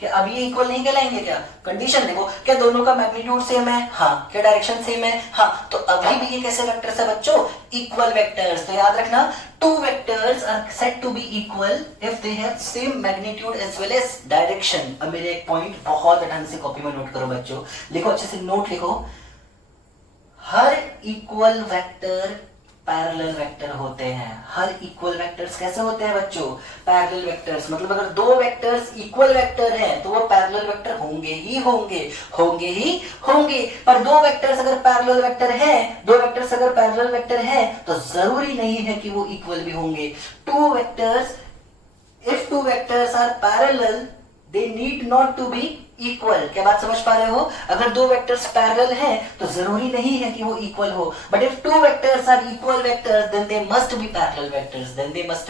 क्या अब ये इक्वल नहीं कहलाएंगे क्या? कंडीशन देखो, क्या दोनों का मैग्नीट्यूड सेम है? हाँ। क्या डायरेक्शन सेम है? हाँ। तो अभी भी ये कैसे वेक्टर्स है बच्चों? Equal vectors. तो याद रखना, two vectors are said to be equal if they have same magnitude as well as direction. अब मेरे एक पॉइंट बहुत ढंग से कॉपी में नोट करो बच्चों, लिखो अच्छे से, नोट लिखो। हर इक्वल वेक्टर पैरेलल वेक्टर होते हैं। हर इक्वल वेक्टर्स कैसे होते हैं बच्चों? Parallel vectors. मतलब अगर दो वेक्टर्स इक्वल वेक्टर हैं तो वो पैरेलल वेक्टर होंगे ही होंगे। पर दो वेक्टर्स अगर पैरेलल वेक्टर हैं तो जरूरी नहीं है कि वो इक्वल भी होंगे। If two vectors are parallel they need not to be equal. क्या बात समझ पा रहे हो? अगर दो वेक्टर्स पैरेलल हैं तो जरूरी नहीं है कि वो इक्वल हो, but if two vectors are equal vectors then they must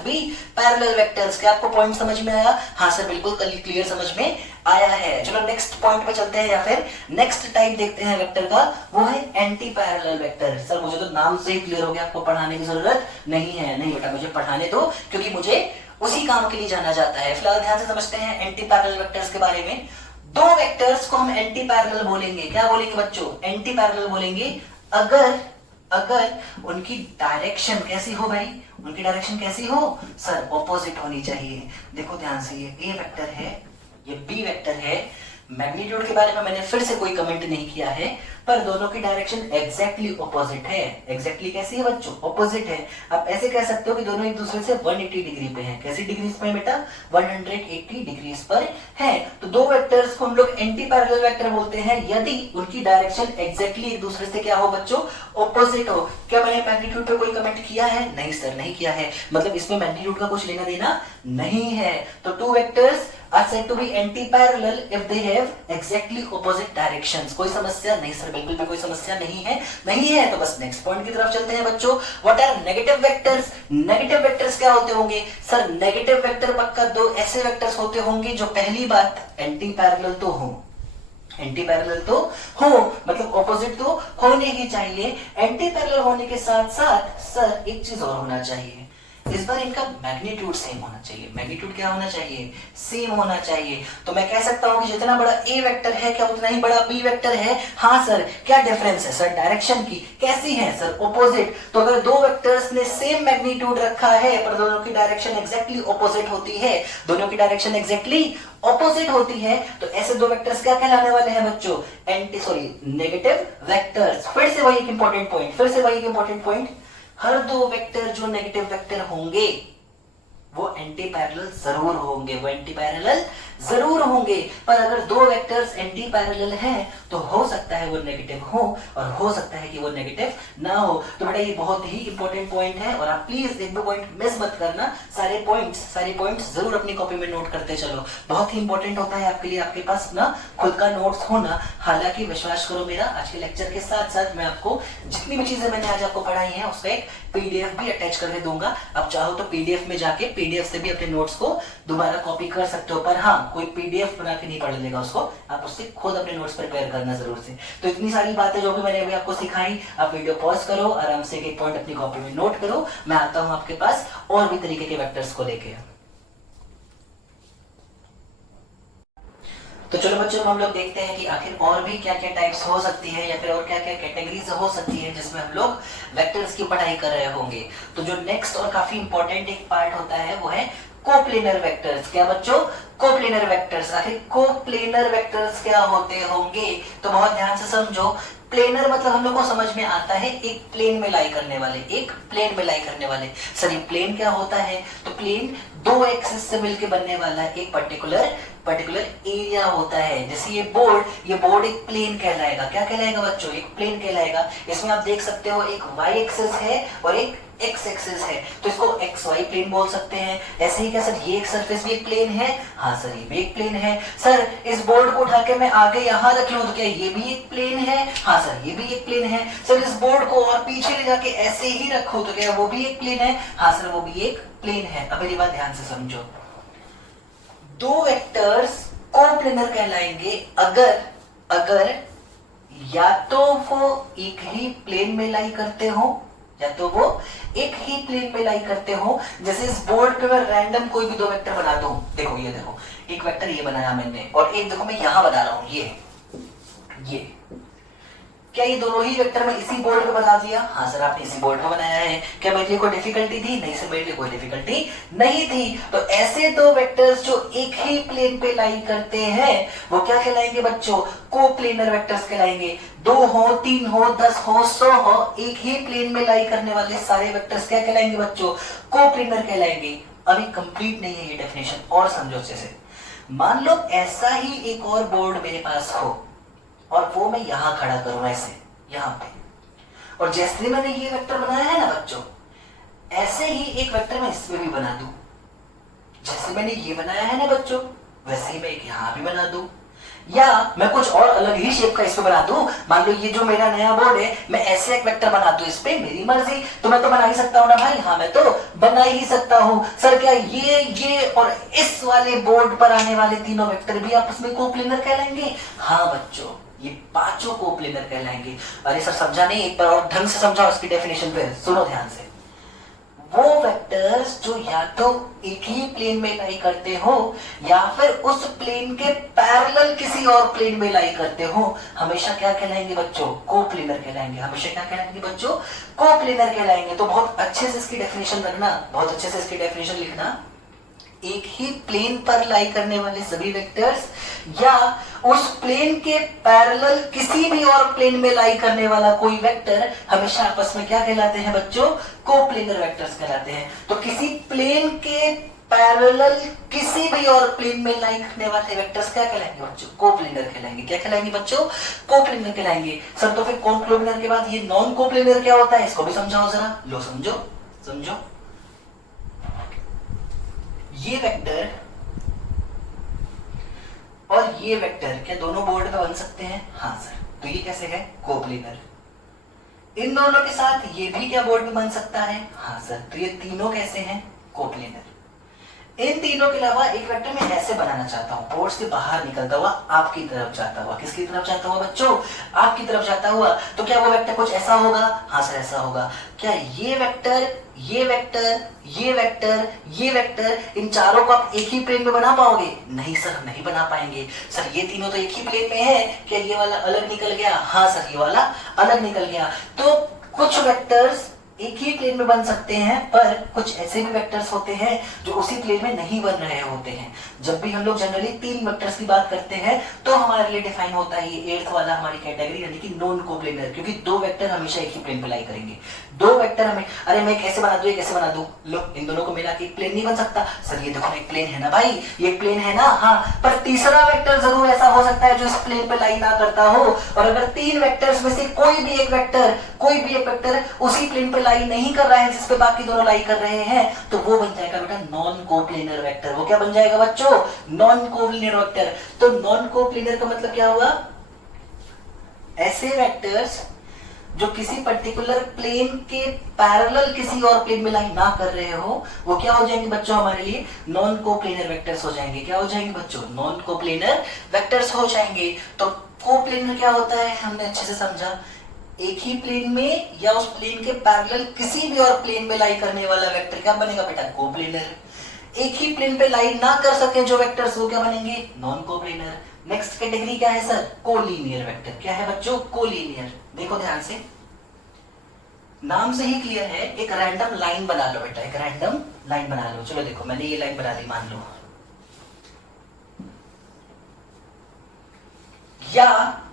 be parallel vectors. क्या आपको पॉइंट समझ में आया? हाँ सर, बिल्कुल क्लियर समझ में आया है। चलो नेक्स्ट पॉइंट पे चलते हैं, या फिर नेक्स्ट टाइप देखते हैं वेक्टर का, वो है एंटी पैरेलल वेक्टर। सर मुझे तो नाम से ही क्लियर हो गया, आपको पढ़ाने की जरूरत नहीं है। नहीं बेटा, मुझे पढ़ाने दो, क्योंकि मुझे उसी काम के लिए जाना जाता है। फिलहाल ध्यान से समझते हैं एंटी पैरेलल वेक्टर्स के बारे में। दो वेक्टर्स को हम एंटी पैरेलल बोलेंगे। क्या बोलेंगे बच्चों? एंटी पैरेलल बोलेंगे अगर उनकी डायरेक्शन कैसी हो भाई? उनकी डायरेक्शन कैसी हो सर? ऑपोजिट होनी चाहिए। देखो ध्यान से, ये ए वेक्टर है, ये बी वेक्टर है। मैग्नीट्यूड के बारे में मैंने फिर से कोई कमेंट नहीं किया है, पर दोनों की डायरेक्शन एग्जैक्टली ऑपोजिट है। एग्जैक्टली कैसी है बच्चों? ऑपोजिट है। आप ऐसे कह सकते हो कि दोनों एक दूसरे से 180 डिग्री पे हैं। कैसी डिग्रीज पे बेटा? 180 डिग्रीज पर है। तो दो वेक्टर्स को हम लोग एंटी पैरेलल वेक्टर बोलते हैं यदि उनकी डायरेक्शन एग्जैक्टली एक दूसरे से क्या हो बच्चों? ऑपोजिट हो। क्या मैंने मैग्नीट्यूड पे कोई कमेंट किया है? नहीं सर, नहीं किया है। मतलब इसमें मैग्नीट्यूड का कुछ लेना देना नहीं है। तो two vectors are said to be anti-parallel if they have exactly opposite directions। कोई समस्या नहीं सर? बिल्कुल भी कोई समस्या नहीं है। नहीं है तो बस नेक्स्ट पॉइंट की तरफ चलते हैं बच्चों। What are negative vectors? Negative vectors क्या होते होंगे सर? नेगेटिव वेक्टर पक्का दो ऐसे वेक्टर्स होते होंगे जो पहली बात एंटी पैरेलल तो हो, एंटी पैरेलल तो हो, मतलब ऑपोजिट तो होने ही चाहिए। एंटी पैरेलल होने के साथ साथ सर एक चीज और होना चाहिए, इस बार इनका मैग्नीट्यूड सेम होना चाहिए। मैग्नीट्यूड क्या होना चाहिए? सेम होना चाहिए। तो मैं कह सकता हूं कि जितना बड़ा ए वेक्टर है क्या उतना ही बड़ा बी वेक्टर है? हाँ सर। क्या डिफरेंस है सर? डायरेक्शन की। कैसी है सर? ऑपोजिट। तो अगर दो वेक्टर्स ने सेम मैग्नीट्यूड रखा है पर दोनों की डायरेक्शन एग्जैक्टली ऑपोजिट होती है, दोनों की डायरेक्शन एग्जैक्टली ऑपोजिट होती है, तो ऐसे दो वेक्टर्स क्या कहलाने वाले हैं बच्चों? Negative vectors. फिर से वही एक इंपॉर्टेंट पॉइंट, हर दो वेक्टर जो नेगेटिव वेक्टर होंगे वो एंटी पैरेलल जरूर होंगे, जरूर होंगे। पर अगर दो वेक्टर्स एंटी पैरेलल हैं तो हो सकता है वो नेगेटिव हो और हो सकता है कि वो नेगेटिव ना हो। तो बेटा ये बहुत ही इंपॉर्टेंट पॉइंट है और आप प्लीज एक दो पॉइंट मिस मत करना। सारे पॉइंट्स जरूर अपनी कॉपी में नोट करते चलो। बहुत ही इंपॉर्टेंट होता है आपके लिए आपके पास ना खुद का नोट्स होना। हालांकि विश्वास करो मेरा, आज के लेक्चर के साथ साथ मैं आपको जितनी भी चीजें मैंने आज आपको पढ़ाई है उसका एक पीडीएफ भी अटैच करके दूंगा। आप चाहो तो पीडीएफ में जाके पीडीएफ से भी अपने नोट्स को दोबारा कॉपी कर सकते हो, पर हाँ कोई पीडीएफ बना के नहीं पढ़ लेगा उसको, आप उससे खुद अपने नोट्स प्रिपेयर करना जरूर से। तो इतनी सारी बातें जो भी मैंने अभी आपको सिखाई, आप वीडियो पॉज करो, आराम से एक पॉइंट अपनी कॉपी में नोट करो। मैं आता हूं आपके पास और भी तरीके के वेक्टर्स को लेके। तो चलो बच्चों हम लोग देखते हैं कि आखिर और भी क्या क्या टाइप्स हो सकती है या फिर और क्या क्या कैटेगरीज हो सकती है जिसमें हम लोग वेक्टर्स की पढ़ाई कर रहे होंगे। तो जो नेक्स्ट और काफी इंपॉर्टेंट एक पार्ट होता है वो है कोप्लेनर वेक्टर्स। क्या बच्चों? Coplanar vectors. आखिर कोप्लेनर वेक्टर्स क्या होते होंगे? तो बहुत ध्यान से समझो। प्लेनर मतलब हम लोग को समझ में आता है एक प्लेन में लाई करने वाले, सर ये प्लेन क्या होता है? तो प्लेन दो एक्सिस से मिलकर बनने वाला एक पर्टिकुलर एरिया होता है। जैसे ये बोर्ड एक प्लेन कहलाएगा। क्या कहलाएगा बच्चों? एक प्लेन कहलाएगा। इसमें आप देख सकते हो एक y एक्सिस है और एक x एक्सिस है, तो इसको xy प्लेन बोल सकते हैं। ऐसे ही क्या सर ये एक सरफेस भी एक प्लेन है? हाँ सर ये भी एक प्लेन है। सर इस बोर्ड को उठा के मैं आगे यहाँ रख लूं तो क्या ये भी एक प्लेन है? हाँ सर ये भी एक प्लेन है। सर इस बोर्ड को और पीछे ले जाके ऐसे ही रखो तो क्या वो भी एक प्लेन है? हाँ सर वो भी एक प्लेन है। अब मेरी बात ध्यान से समझो। दो वेक्टर्स कोप्लेनर कहलाएंगे अगर या तो वो एक ही प्लेन में लाई करते हो जैसे इस बोर्ड पे मैं रैंडम कोई भी दो वेक्टर बना दूं। देखो एक वेक्टर ये बनाया मैंने और एक देखो मैं यहां बना रहा हूं ये क्या ये दोनों ही वेक्टर में इसी बोर्ड पे बना दिया? हाँ सर आपने इसी बोर्ड पे बनाया है। क्या मेरे लिए कोई डिफिकल्टी थी? नहीं सर मेरे लिए कोई डिफिकल्टी नहीं थी। तो ऐसे दो वेक्टर्स जो एक ही प्लेन पे लाई करते हैं वो क्या कहलाएंगे बच्चों? कोप्लेनर वेक्टर्स कहलाएंगे। 2 हो 3 हो 10 हो 100 हो एक ही प्लेन में लाई करने वाले सारे वेक्टर्स क्या कहलाएंगे बच्चों? कोप्लेनर कहलाएंगे। अभी कंप्लीट नहीं है ये डेफिनेशन, और समझो अच्छे से। मान लो ऐसा ही एक और बोर्ड मेरे पास हो और वो मैं यहां खड़ा करूं ऐसे यहां पे, और जैसे मैंने ये वेक्टर बनाया है ना बच्चों, ऐसे ही एक वेक्टर मैं इसमें भी बना दूं। जैसे मैंने ये बनाया है ना बच्चों वैसे ही मैं एक यहां भी बना दूं, या मैं कुछ और अलग ही शेप का इसमें बना दूं। मान लो ये जो मेरा नया बोर्ड है मैं ऐसे एक वेक्टर बना दूं इस पे, मेरी मर्जी। तो मैं तो बना ही सकता हूं ना भाई? हाँ मैं तो बना ही सकता हूं। सर क्या ये और इस वाले बोर्ड पर आने वाले तीनों वेक्टर भी आपस में कोप्लेनर कहलाएंगे? हाँ बच्चों ये पांचों कोप्लेनर कहलाएंगे। अरे सर समझा नहीं? एक बार और ढंग से समझाओ इसकी डेफिनेशन पे, सुनो ध्यान से। वो वेक्टर्स जो या तो एक ही प्लेन में लाई करते हो या फिर उस प्लेन के पैरेलल किसी और प्लेन में लाई करते हो, हमेशा क्या कहलाएंगे बच्चों? कोप्लेनर कहलाएंगे। हमेशा क्या कहलाएंगे बच्चों? कोप्लेनर कहलाएंगे। तो बहुत अच्छे से इसकी डेफिनेशन रखना, बहुत अच्छे से इसकी डेफिनेशन लिखना। एक ही प्लेन पर लाई करने वाले सभी वेक्टर्स या उस प्लेन के पैरेलल किसी भी और प्लेन में लाई करने वाला कोई वेक्टर हमेशा आपस में क्या कहलाते हैं बच्चों? कोप्लेनर वेक्टर्स कहलाते हैं। तो किसी प्लेन के पैरेलल किसी भी और प्लेन में लाई करने वाले वेक्टर्स क्या कहलाएंगे बच्चों? कोप्लेनर कहलाएंगे। क्या कहलाएंगे बच्चों? कोप्लेनर कहलाएंगे। सर तो फिर कोप्लेनर के बाद ये नॉन कोप्लेनर क्या होता है, इसको भी समझाओ जरा। लो समझो समझो। ये वेक्टर और ये वेक्टर क्या दोनों बोर्ड पे बन सकते हैं? हाँ सर। तो ये कैसे है? कोप्लेनर। इन दोनों के साथ ये भी क्या बोर्ड पे बन सकता है? हाँ सर। तो ये तीनों कैसे हैं? कोप्लेनर। इन तीनों के अलावा एक वेक्टर मैं ऐसे बनाना चाहता हूं, बोर्ड से बाहर निकलता हुआ आपकी तरफ जाता हुआ। किसकी तरफ जाता हुआ बच्चों? आपकी तरफ जाता हुआ। तो क्या वो वेक्टर कुछ ऐसा होगा? हाँ सर ऐसा होगा। क्या ये वेक्टर, ये वेक्टर, ये वेक्टर, ये वेक्टर, इन चारों को आप एक ही प्लेन में बना पाओगे? नहीं सर, नहीं बना पाएंगे। सर ये तीनों तो एक ही प्लेन में है, क्या ये वाला अलग निकल गया? हाँ सर ये वाला अलग निकल गया। तो कुछ वेक्टर्स एक ही प्लेन में बन सकते हैं, पर कुछ ऐसे भी वेक्टर्स होते हैं जो उसी प्लेन में नहीं बन रहे होते हैं। जब भी हम लोग जनरली तीन वेक्टर्स की बात करते हैं तो हमारे लिए डिफाइन होता है ये 8th वाला हमारी कैटेगरी, यानी कि नॉन कोप्लेनर, क्योंकि दो वेक्टर हमेशा एक ही प्लेन पे लाई करेंगे। दो वेक्टर हमें, अरे मैं कैसे बना दूं, ये कैसे बना दूं? लो इन दोनों को मिला के एक प्लेन नहीं बन सकता। सर ये देखो ना एक प्लेन है ना भाई, ये प्लेन है ना। हाँ, पर तीसरा वेक्टर जरूर ऐसा हो सकता है जो इस प्लेन पे लाई ना करता हो। और अगर तीन वेक्टर्स में से कोई भी एक वेक्टर उसी प्लेन पे लाई नहीं कर रहा है जिस पे बाकी दोनों लाई कर रहे हैं, तो वो बन जाएगा बेटा नॉन कोप्लेनर वेक्टर। वो क्या बन जाएगा बच्चों? Non coplanar vector. तो नॉन कोप्लेनर का मतलब क्या हुआ? ऐसे वेक्टर्स जो किसी पर्टिकुलर प्लेन के पैरेलल किसी और प्लेन में लाई ना कर रहे हो, वो क्या हो जाएंगे बच्चों? हमारे लिए नॉन कोप्लेनर वेक्टर्स हो जाएंगे। क्या हो जाएंगे बच्चों? नॉन कोप्लेनर वेक्टर्स हो जाएंगे। तो कोप्लेनर क्या होता है हमने अच्छे से समझा, एक ही प्लेन में या उस प्लेन के पैरेलल किसी भी और प्लेन में लाई करने वाला वेक्टर क्या बनेगा बेटा? कोप्लेनर। एक ही प्लेन पे लाई ना कर सके जो वेक्टर्स, वो क्या बनेंगे? Non coplanar. नेक्स्ट कैटेगरी क्या है सर? Collinear vector. क्या है बच्चों? कोलिनियर। देखो ध्यान से, नाम से ही क्लियर है। एक रैंडम लाइन बना लो बेटा, एक रैंडम लाइन बना लो। चलो देखो मैंने ये लाइन बना ली मान लो, या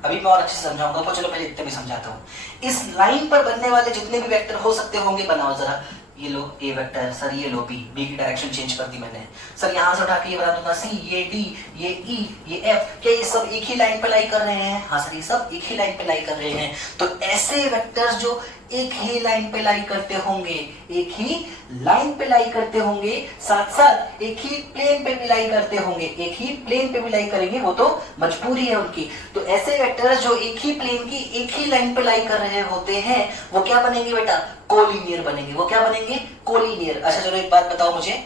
अभी मैं और अच्छे से समझाऊंगा, तो चलो पहले इतना भी समझाता हूं। इस लाइन पर बनने वाले जितने भी वेक्टर हो सकते होंगे बनाओ जरा। ये लो ए वेक्टर, सर ये लो बी की डायरेक्शन चेंज कर दी मैंने। सर यहां से उठा के ये बना दूंगा सी, ये डी, ये ई, ये एफ। क्या ये सब एक ही लाइन पे लाई कर रहे हैं? हाँ सर ये सब एक ही लाइन पे लाई कर रहे हैं। तो ऐसे वेक्टर्स जो एक ही लाइन पे लाई करते होंगे, एक ही लाइन पे लाई करते होंगे, साथ साथ एक ही प्लेन पे भी लाई करते होंगे, एक ही प्लेन पे भी लाई करेंगे, वो तो मजबूरी है उनकी। तो ऐसे वेक्टर्स जो एक ही प्लेन की एक ही लाइन पे लाई कर रहे होते हैं, वो क्या बनेंगे बेटा? कोलिनियर बनेंगे। वो क्या बनेंगे? कोलिनियर। अच्छा चलो एक बात बताओ मुझे,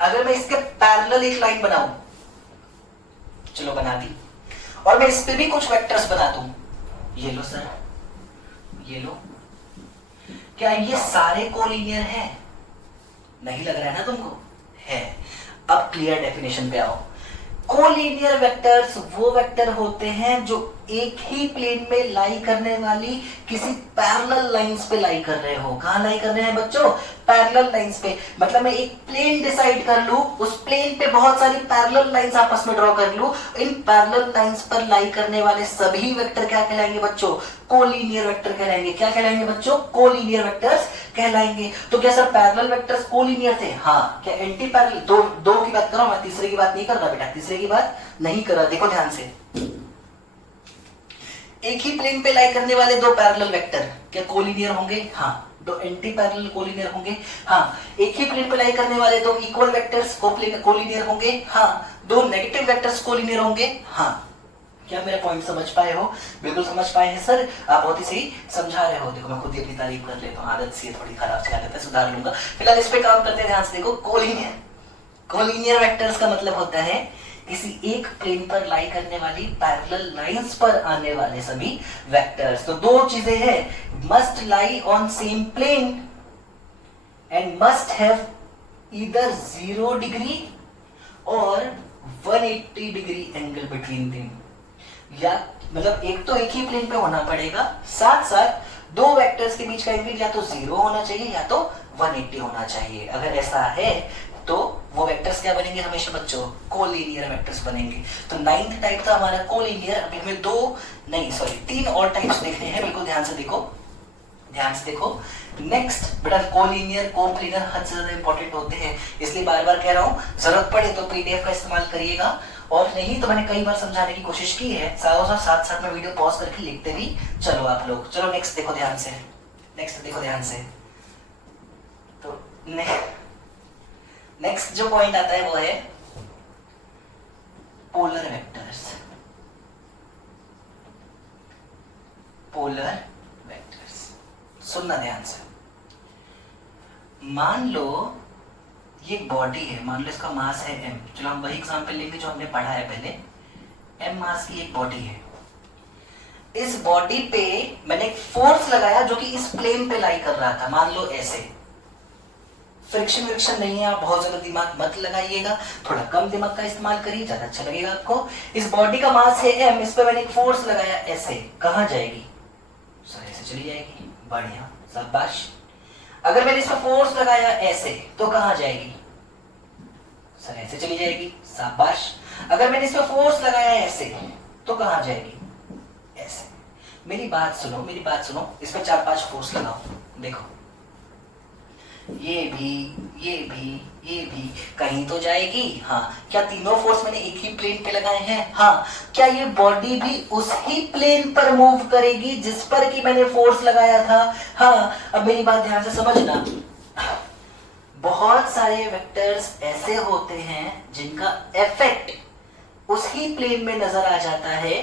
अगर मैं इसके पैरेलल एक लाइन बनाऊं, चलो बना दी, और मैं इस पे भी कुछ वेक्टर्स बना दूं, ये लो सर, ये लो, क्या ये सारे कोलिनियर हैं? नहीं लग रहा है ना तुमको? है। अब क्लियर डेफिनेशन पे आओ। कोलिनियर वेक्टर्स वो वेक्टर होते हैं जो एक ही प्लेन में लाई करने वाली किसी पैरेलल लाइंस पे लाई कर रहे हो। कहां लाई कर रहे हैं बच्चों? पैरेलल लाइंस पे। मतलब मैं एक प्लेन डिसाइड कर लूं, उस प्लेन पे बहुत सारी पैरेलल लाइंस आपस में ड्रॉ कर लूं, इन पैरेलल लाइंस पर लाई करने वाले सभी वेक्टर क्या कहलाएंगे बच्चों? कोलिनियर वेक्टर कहलाएंगे। क्या कहलाएंगे बच्चों? कोलिनियर वेक्टर्स कहलाएंगे। तो क्या सर पैरेलल वेक्टर्स कोलिनियर थे? हाँ। क्या एंटी पैरेलल? दो की बात करो, मैं तीसरे की बात नहीं कर रहा बेटा, तीसरे की बात नहीं कर रहा। देखो ध्यान से, एक ही प्लेन पे लाई करने वाले दो पैरेलल वेक्टर क्या कोलिनियर होंगे? हाँ। दो एंटी पैरेलल कोलिनियर होंगे? हाँ। एक ही प्लेन पे लाई करने वाले दो इक्वल वेक्टर्स कोलिनियर होंगे? हाँ। दो नेगेटिव वेक्टर्स कोलिनियर होंगे? हाँ। क्या मेरा पॉइंट समझ पाए हो? बिल्कुल समझ पाए हैं सर, आप बहुत ही सही समझा रहे हो। देखो मैं खुद ही अपनी तारीफ कर लेता हूँ, आदत सी थोड़ी खराब सी आदत है, सुधार लूंगा। फिलहाल इस पे काम करते हैं, ध्यान से देखो। कोलिनियर वेक्टर्स का मतलब होता है किसी एक प्लेन पर लाई करने वाली पैरेलल लाइंस पर आने वाले सभी वेक्टर्स। तो दो चीजें हैं, must lie on same plane and must have either 0 degree और 180 डिग्री एंगल बिटवीन देम। या मतलब एक तो एक ही प्लेन पे होना पड़ेगा, साथ साथ दो वेक्टर्स के बीच का एंगल या तो 0 होना चाहिए या तो 180 होना चाहिए। अगर ऐसा है तो वो वेक्टर्स क्या बनेंगे हमेशा बच्चों? कोलिनियर वेक्टर्स बनेंगे। तो 9th टाइप था हमारा कोलिनियर। अभी हमें 3 और टाइप्स देखने हैं, बिल्कुल ध्यान से देखो, ध्यान से देखो। नेक्स्ट बेटा कोलिनियर कोप्लेनर हद से ज्यादा इंपॉर्टेंट होते हैं, इसलिए बार बार कह रहा हूं, जरूरत पड़े तो पीडीएफ का इस्तेमाल करिएगा, और नहीं तो मैंने कई बार समझाने की कोशिश की है। साथ साथ में वीडियो पॉज करके लिखते भी चलो आप लोग। चलो नेक्स्ट देखो ध्यान से, नेक्स्ट देखो ध्यान से। तो नेक्स्ट जो पॉइंट आता है वो है पोलर वेक्टर्स। पोलर वेक्टर्स सुनना ध्यान से। मान लो ये बॉडी है, मान लो इसका मास है m। चलो हम वही एग्जांपल लेंगे जो हमने पढ़ा है पहले। m मास की एक बॉडी है, इस बॉडी पे मैंने एक फोर्स लगाया जो कि इस प्लेन पे लाई कर रहा था, मान लो ऐसे। फ्रिक्शन विक्शन नहीं है, आप बहुत ज्यादा दिमाग मत लगाइएगा, थोड़ा कम दिमाग का इस्तेमाल करिए, ज्यादा अच्छा लगेगा आपको। इस बॉडी का मास है m, इस पे मैंने एक फोर्स लगाया ऐसे, कहां जाएगी? सर ऐसे चली जाएगी, बढ़िया, शाबाश। अगर मैंने इस पे फोर्स लगाया ऐसे तो कहां जाएगी? सर ऐसे चली जाएगी, शाबाश। अगर मैंने इस पे फोर्स लगाया ऐसे तो कहां जाएगी? ऐसे। मेरी बात सुनो, मेरी बात सुनो, इस पे 4-5 फोर्स लगाओ, देखो ये भी, ये भी, ये भी, कहीं तो जाएगी। हाँ, क्या तीनों फोर्स मैंने एक ही प्लेन पे लगाए हैं? हाँ। क्या ये बॉडी भी उसी प्लेन पर मूव करेगी जिस पर कि मैंने फोर्स लगाया था? हाँ। अब मेरी बात ध्यान से समझना, बहुत सारे वेक्टर्स ऐसे होते हैं जिनका इफेक्ट उसी प्लेन में नजर आ जाता है,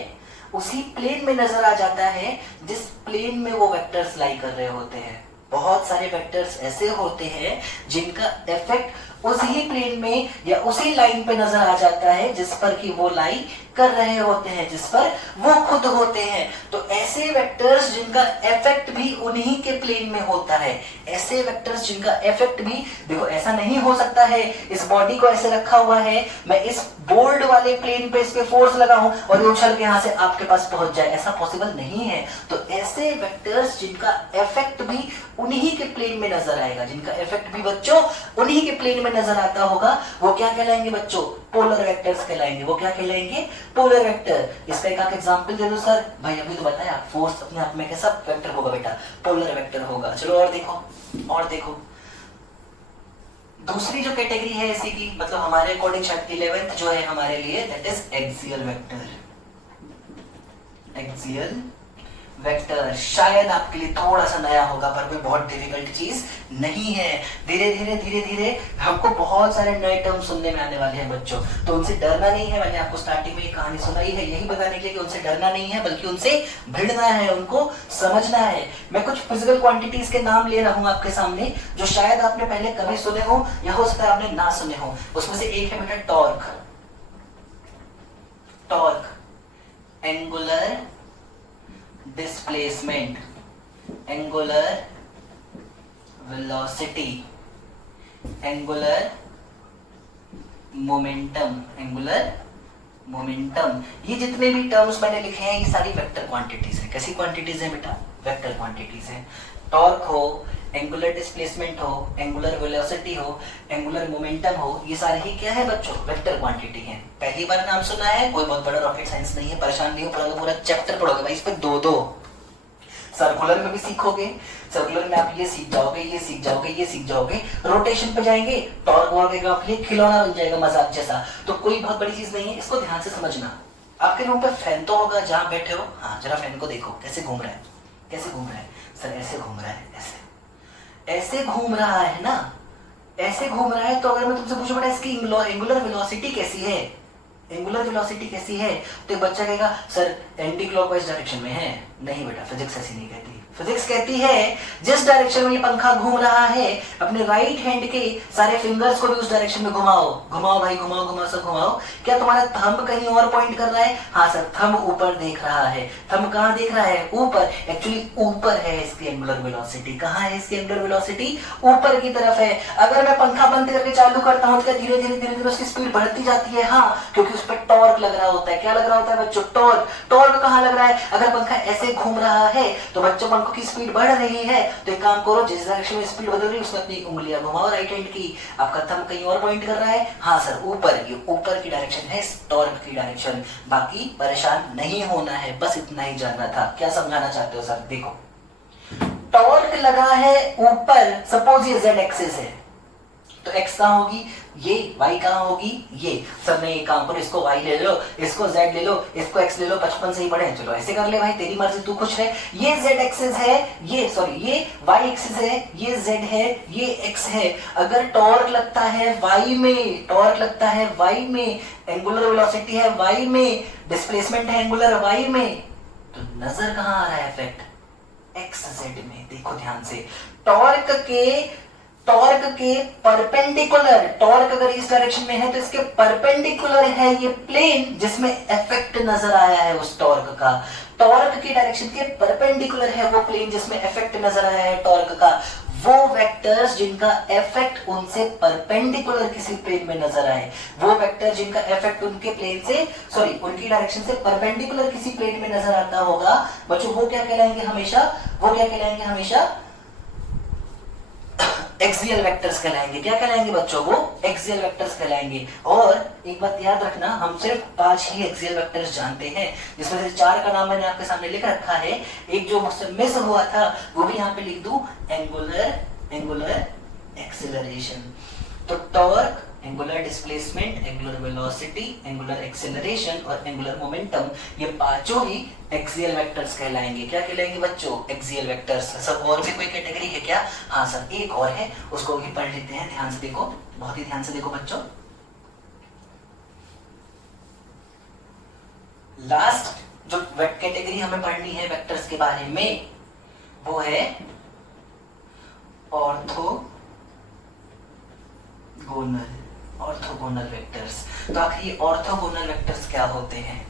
उसी प्लेन में नजर आ जाता है जिस प्लेन में वो वेक्टर्स लाई कर रहे होते हैं। बहुत सारे वेक्टर्स ऐसे होते हैं जिनका इफेक्ट उसी प्लेन में या उसी लाइन पे नजर आ जाता है जिस पर कि वो लाई कर रहे होते हैं, जिस पर वो खुद होते हैं। तो ऐसे वेक्टर्स जिनका इफेक्ट भी उन्हीं के प्लेन में होता है, ऐसे वेक्टर्स जिनका इफेक्ट भी, देखो ऐसा नहीं हो सकता है इस बॉडी को ऐसे रखा हुआ है, मैं इस बोल्ड वाले प्लेन पे इस पे फोर्स लगाऊं और ये उछल के यहां से आपके पास पहुंच जाए, ऐसा पॉसिबल नहीं है। तो ऐसे वेक्टर्स जिनका इफेक्ट भी उन्हीं के प्लेन में नजर आएगा, जिनका इफेक्ट भी बच्चों उन्हीं के प्लेन में नजर आता होगा, वो क्या कहलाएंगे बच्चों? पोलर वेक्टर्स कहलाएंगे। वो क्या कहलाएंगे? Polar vector. इसका एक एग्जांपल दे दो सर। भाई अभी तो बताया, फोर्स अपने आप में कैसा वेक्टर होगा बेटा? पोलर वेक्टर होगा। चलो और देखो, और देखो दूसरी जो कैटेगरी है इसी की, मतलब हमारे अकॉर्डिंग 11th जो है हमारे लिए, that is axial vector. Axial vector शायद आपके लिए थोड़ा सा नया होगा, पर कोई बहुत डिफिकल्ट चीज नहीं है। धीरे धीरे हमको बहुत सारे नए टर्म सुनने में आने वाले हैं बच्चों, तो उनसे डरना नहीं है। मैंने आपको स्टार्टिंग में एक कहानी सुनाई है यही बताने के लिए कि उनसे डरना नहीं है, बल्कि उनसे भिड़ना है, उनको समझना है। मैं कुछ फिजिकल क्वांटिटीज के नाम ले रहा हूं आपके सामने, जो शायद आपने पहले कभी सुने हो या हो सकता है आपने ना सुने हो। उसमें से एक है बेटा torque. Torque, angular displacement, angular velocity, angular momentum, angular momentum. ये जितने भी टर्म्स मैंने लिखे हैं ये सारी वेक्टर क्वांटिटीज है। कैसी क्वांटिटीज है बेटा? वेक्टर क्वांटिटीज है। टॉर्क हो, एंगुलर डिस्प्लेसमेंट हो, एंगुलर वेलोसिटी हो, एंगुलर मोमेंटम हो, ये सारे ही क्या है बच्चों? वेक्टर क्वांटिटी है। पहली बार नाम सुना है, कोई बहुत बड़ा रॉकेट साइंस नहीं है, परेशान नहीं हो, पूरा चैप्टर पढ़ोगे भाई, इस पे दो सर्कुलर में भी सीखोगे, सर्कुलर में आप ये सीख जाओगे, ये सीख जाओगे, ये सीख जाओगे। रोटेशन पे जाएंगे, टॉर्क वगैरह आपके लिए खिलौना बन जाएगा, मजाक जैसा। तो कोई बहुत बड़ी चीज नहीं है, इसको ध्यान से समझना। आपके रूम पे फैन तो होगा जहां बैठे हो, हाँ जरा फैन को देखो कैसे घूम रहा है, कैसे घूम रहा है? सर ऐसे घूम रहा है, ऐसे घूम रहा है ना, ऐसे घूम रहा है। तो अगर मैं तुमसे पूछूं बेटा इसकी एंगुलर वेलोसिटी कैसी है, एंगुलर वेलोसिटी कैसी है, तो एक बच्चा कहेगा सर एंटी क्लॉकवाइज डायरेक्शन में है। नहीं बेटा, फिजिक्स ऐसी नहीं कहती। फिजिक्स कहती है जिस डायरेक्शन में ये पंखा घूम रहा है अपने राइट हैंड के सारे फिंगर्स को भी उस डायरेक्शन में घुमाओ। घुमाओ भाई, घुमाओ घुमाओ, सब घुमाओ। क्या तुम्हारा थंब कहीं और पॉइंट कर रहा है? हाँ सर, थंब ऊपर देख रहा है। थंब कहाँ देख रहा है? ऊपर। एक्चुअली ऊपर है इसकी एंगुलर वेलोसिटी। कहाँ है इसकी एंगुलर वेलोसिटी? ऊपर की तरफ है। अगर मैं पंखा बंद करके चालू करता हूँ तो क्या धीरे धीरे धीरे धीरे उसकी स्पीड बढ़ती जाती है? हाँ, क्योंकि उस पर टॉर्क लग रहा होता है। क्या लग रहा होता है बच्चों? टॉर्क। टॉर्क कहाँ लग रहा है? अगर पंखा ऐसे घूम रहा है तो बच्चों पंखों की स्पीड बढ़ रही है, तो एक काम करो, जिस डायरेक्शन में स्पीड बदल रही है उसमें अपनी उंगलियां घुमाओ राइट हैंड की। आपका थंब कहीं और पॉइंट कर रहा है? हाँ सर, ऊपर। ये ऊपर की डायरेक्शन है, टॉर्क की डायरेक्शन। बाकी परेशान नहीं होना है, बस इतना ही जानना था। क्या समझाना चाहते हो सर? देखो, टॉर्क लगा है ऊपर, सपोज ये जेड एक्सिस है, तो एक्स कहां होगी? ये। वाई कहां होगी? ये। सर ने ये काम करो, इसको वाई ले लो, इसको जेड ले लो, इसको एक्स ले लो, बचपन से ही पढ़े। चलो ऐसे कर ले भाई, तेरी मर्जी, तू खुश रहे। ये जेड एक्सिस है, ये सॉरी ये वाई एक्सिस है, ये जेड है, ये एक्स है। अगर टॉर्क लगता है वाई में, टॉर्क लगता है वाई में, एंगुलर वेलोसिटी है वाई में, डिस्प्लेसमेंट है एंगुलर वाई में, तो नजर कहां आ रहा है इफेक्ट? एक्स जेड में। देखो ध्यान से, टॉर्क के परपेंडिकुलर, टॉर्क अगर इस डायरेक्शन में है तो इसके परपेंडिकुलर है ये प्लेन जिसमें इफेक्ट नजर आया है उस टॉर्क का। टॉर्क की डायरेक्शन के परपेंडिकुलर है वो प्लेन जिसमें इफेक्ट नजर आया है टॉर्क का। वो वेक्टर्स जिनका इफेक्ट उनसे परपेंडिकुलर किसी प्लेन में नजर आए, वो वेक्टर जिनका इफेक्ट उनके प्लेन से सॉरी उनकी डायरेक्शन से परपेंडिकुलर किसी प्लेन में नजर आता होगा बच्चों, वो क्या कहलाएंगे हमेशा? वो क्या कहलाएंगे हमेशा? एक्सियल वेक्टर्स कहलाएंगे। क्या कहलाएंगे बच्चों? वो एक्सियल वेक्टर्स कहलाएंगे। और एक बात याद रखना, हम सिर्फ 5 ही एक्सियल वेक्टर्स जानते हैं, जिसमें से 4 का नाम मैंने आपके सामने लिख रखा है। एक जो मुझसे मिस हुआ था वो भी यहाँ पे लिख दूं, एंगुलर एक्सेलरेशन। तो torque, angular displacement, angular velocity, angular acceleration और एंगुलर मोमेंटम, ये पांचों ही एक्सियल वेक्टर्स कहलाएंगे। क्या कहलाएंगे बच्चों? Axial vectors. सर और भी कोई कैटेगरी है क्या? हाँ सर, एक और है, उसको भी पढ़ लेते हैं। ध्यान से देखो, बहुत ही ध्यान से देखो बच्चों। लास्ट जो कैटेगरी हमें पढ़नी है वेक्टर्स के बारे में वो है ऑर्थोगोनल वेक्टर्स। तो आखिर ये ऑर्थोगोनल वेक्टर्स क्या होते हैं?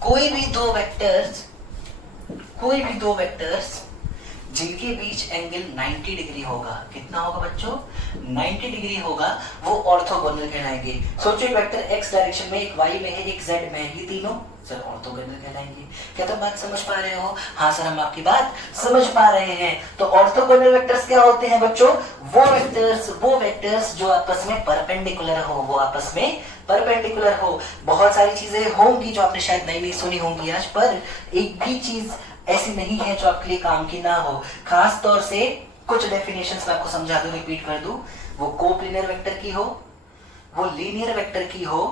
कोई भी दो वेक्टर्स जिनके बीच एंगल 90 डिग्री होगा। कितना होगा बच्चों? 90 डिग्री होगा, वो ऑर्थोगोनल कहलाएंगे। सोचो एक वेक्टर एक्स डायरेक्शन में, एक वाई में है, एक जेड में है, ये तीनों सर ऑर्थोगोनल कहलाएंगे। क्या तुम बात समझ पा रहे हो? हाँ सर, हम आपकी बात समझ पा रहे हैं। तो ऑर्थोगोनल वेक्टर्स क्या होते हैं बच्चों? वो वेक्टर्स जो आपस में परपेंडिकुलर हो, वो आपस में परपेंडिकुलर हो। बहुत सारी चीजें होंगी जो आपने शायद नई सुनी होंगी आज, पर एक भी चीज ऐसी नहीं है जो आपके लिए काम की ना हो। खास तौर से कुछ डेफिनेशंस मैं आपको समझा दूं, रिपीट कर दूं। वो कोप्लिनियर वेक्टर की हो, वो लीनियर वेक्टर की हो,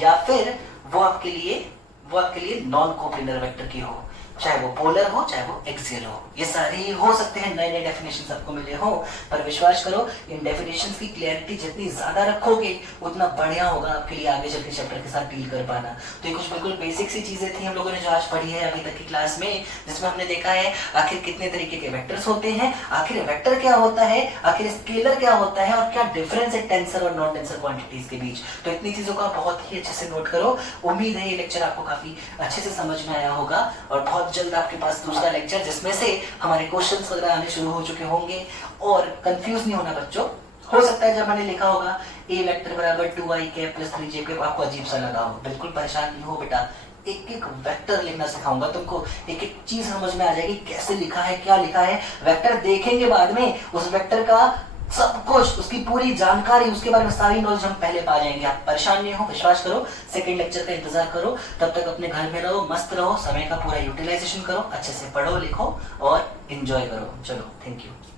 या फिर वो आपके लिए नॉन कोप्लिनियर वेक्टर की हो। चाहे वो पोलर हो, चाहे वो एक्सियल हो, ये सारे हो सकते हैं। नए नए डेफिनेशंस आपको मिले हो, पर विश्वास करो इन डेफिनेशंस की क्लैरिटी जितनी ज्यादा रखोगे उतना बढ़िया होगा आपके लिए आगे चल के चैप्टर के साथ डील कर पाना। तो ये कुछ बिल्कुल बेसिक सी चीजें थी हम लोगों ने जो आज पढ़ी है अभी तक की क्लास में, जिसमें हमने देखा है आखिर कितने तरीके के वेक्टर्स होते हैं, आखिर वेक्टर क्या होता है, आखिर स्केलर क्या होता है, और क्या डिफरेंस है टेंसर और नॉन टेंसर क्वांटिटीज के बीच। तो इतनी चीजों को आप बहुत ही अच्छे से नोट करो। उम्मीद है ये लेक्चर आपको काफी अच्छे से समझ में आया होगा, और बहुत जल्द आपके पास दूसरा लेक्चर जिसमें से हमारे क्वेश्चंस वगैरह आने शुरू हो चुके होंगे। और कंफ्यूज नहीं होना बच्चों, हो सकता है जब मैंने लिखा होगा a वेक्टर बराबर 2i cap plus 3j cap आपको अजीब सा लगा हो। बिल्कुल परेशान नहीं हो बेटा, एक एक वेक्टर लिखना सिखाऊंगा तुमको, एक एक चीज समझ में आ जाएगी कैसे लिखा है, क्या लिखा है। वेक्टर देखेंगे बाद में, उस वेक्टर का सब कुछ, उसकी पूरी जानकारी, उसके बारे में सारी नॉलेज हम पहले पा जाएंगे। आप परेशान नहीं हो, विश्वास करो। सेकंड लेक्चर का इंतजार करो, तब तक अपने घर में रहो, मस्त रहो, समय का पूरा यूटिलाइजेशन करो, अच्छे से पढ़ो लिखो और एंजॉय करो। चलो, थैंक यू।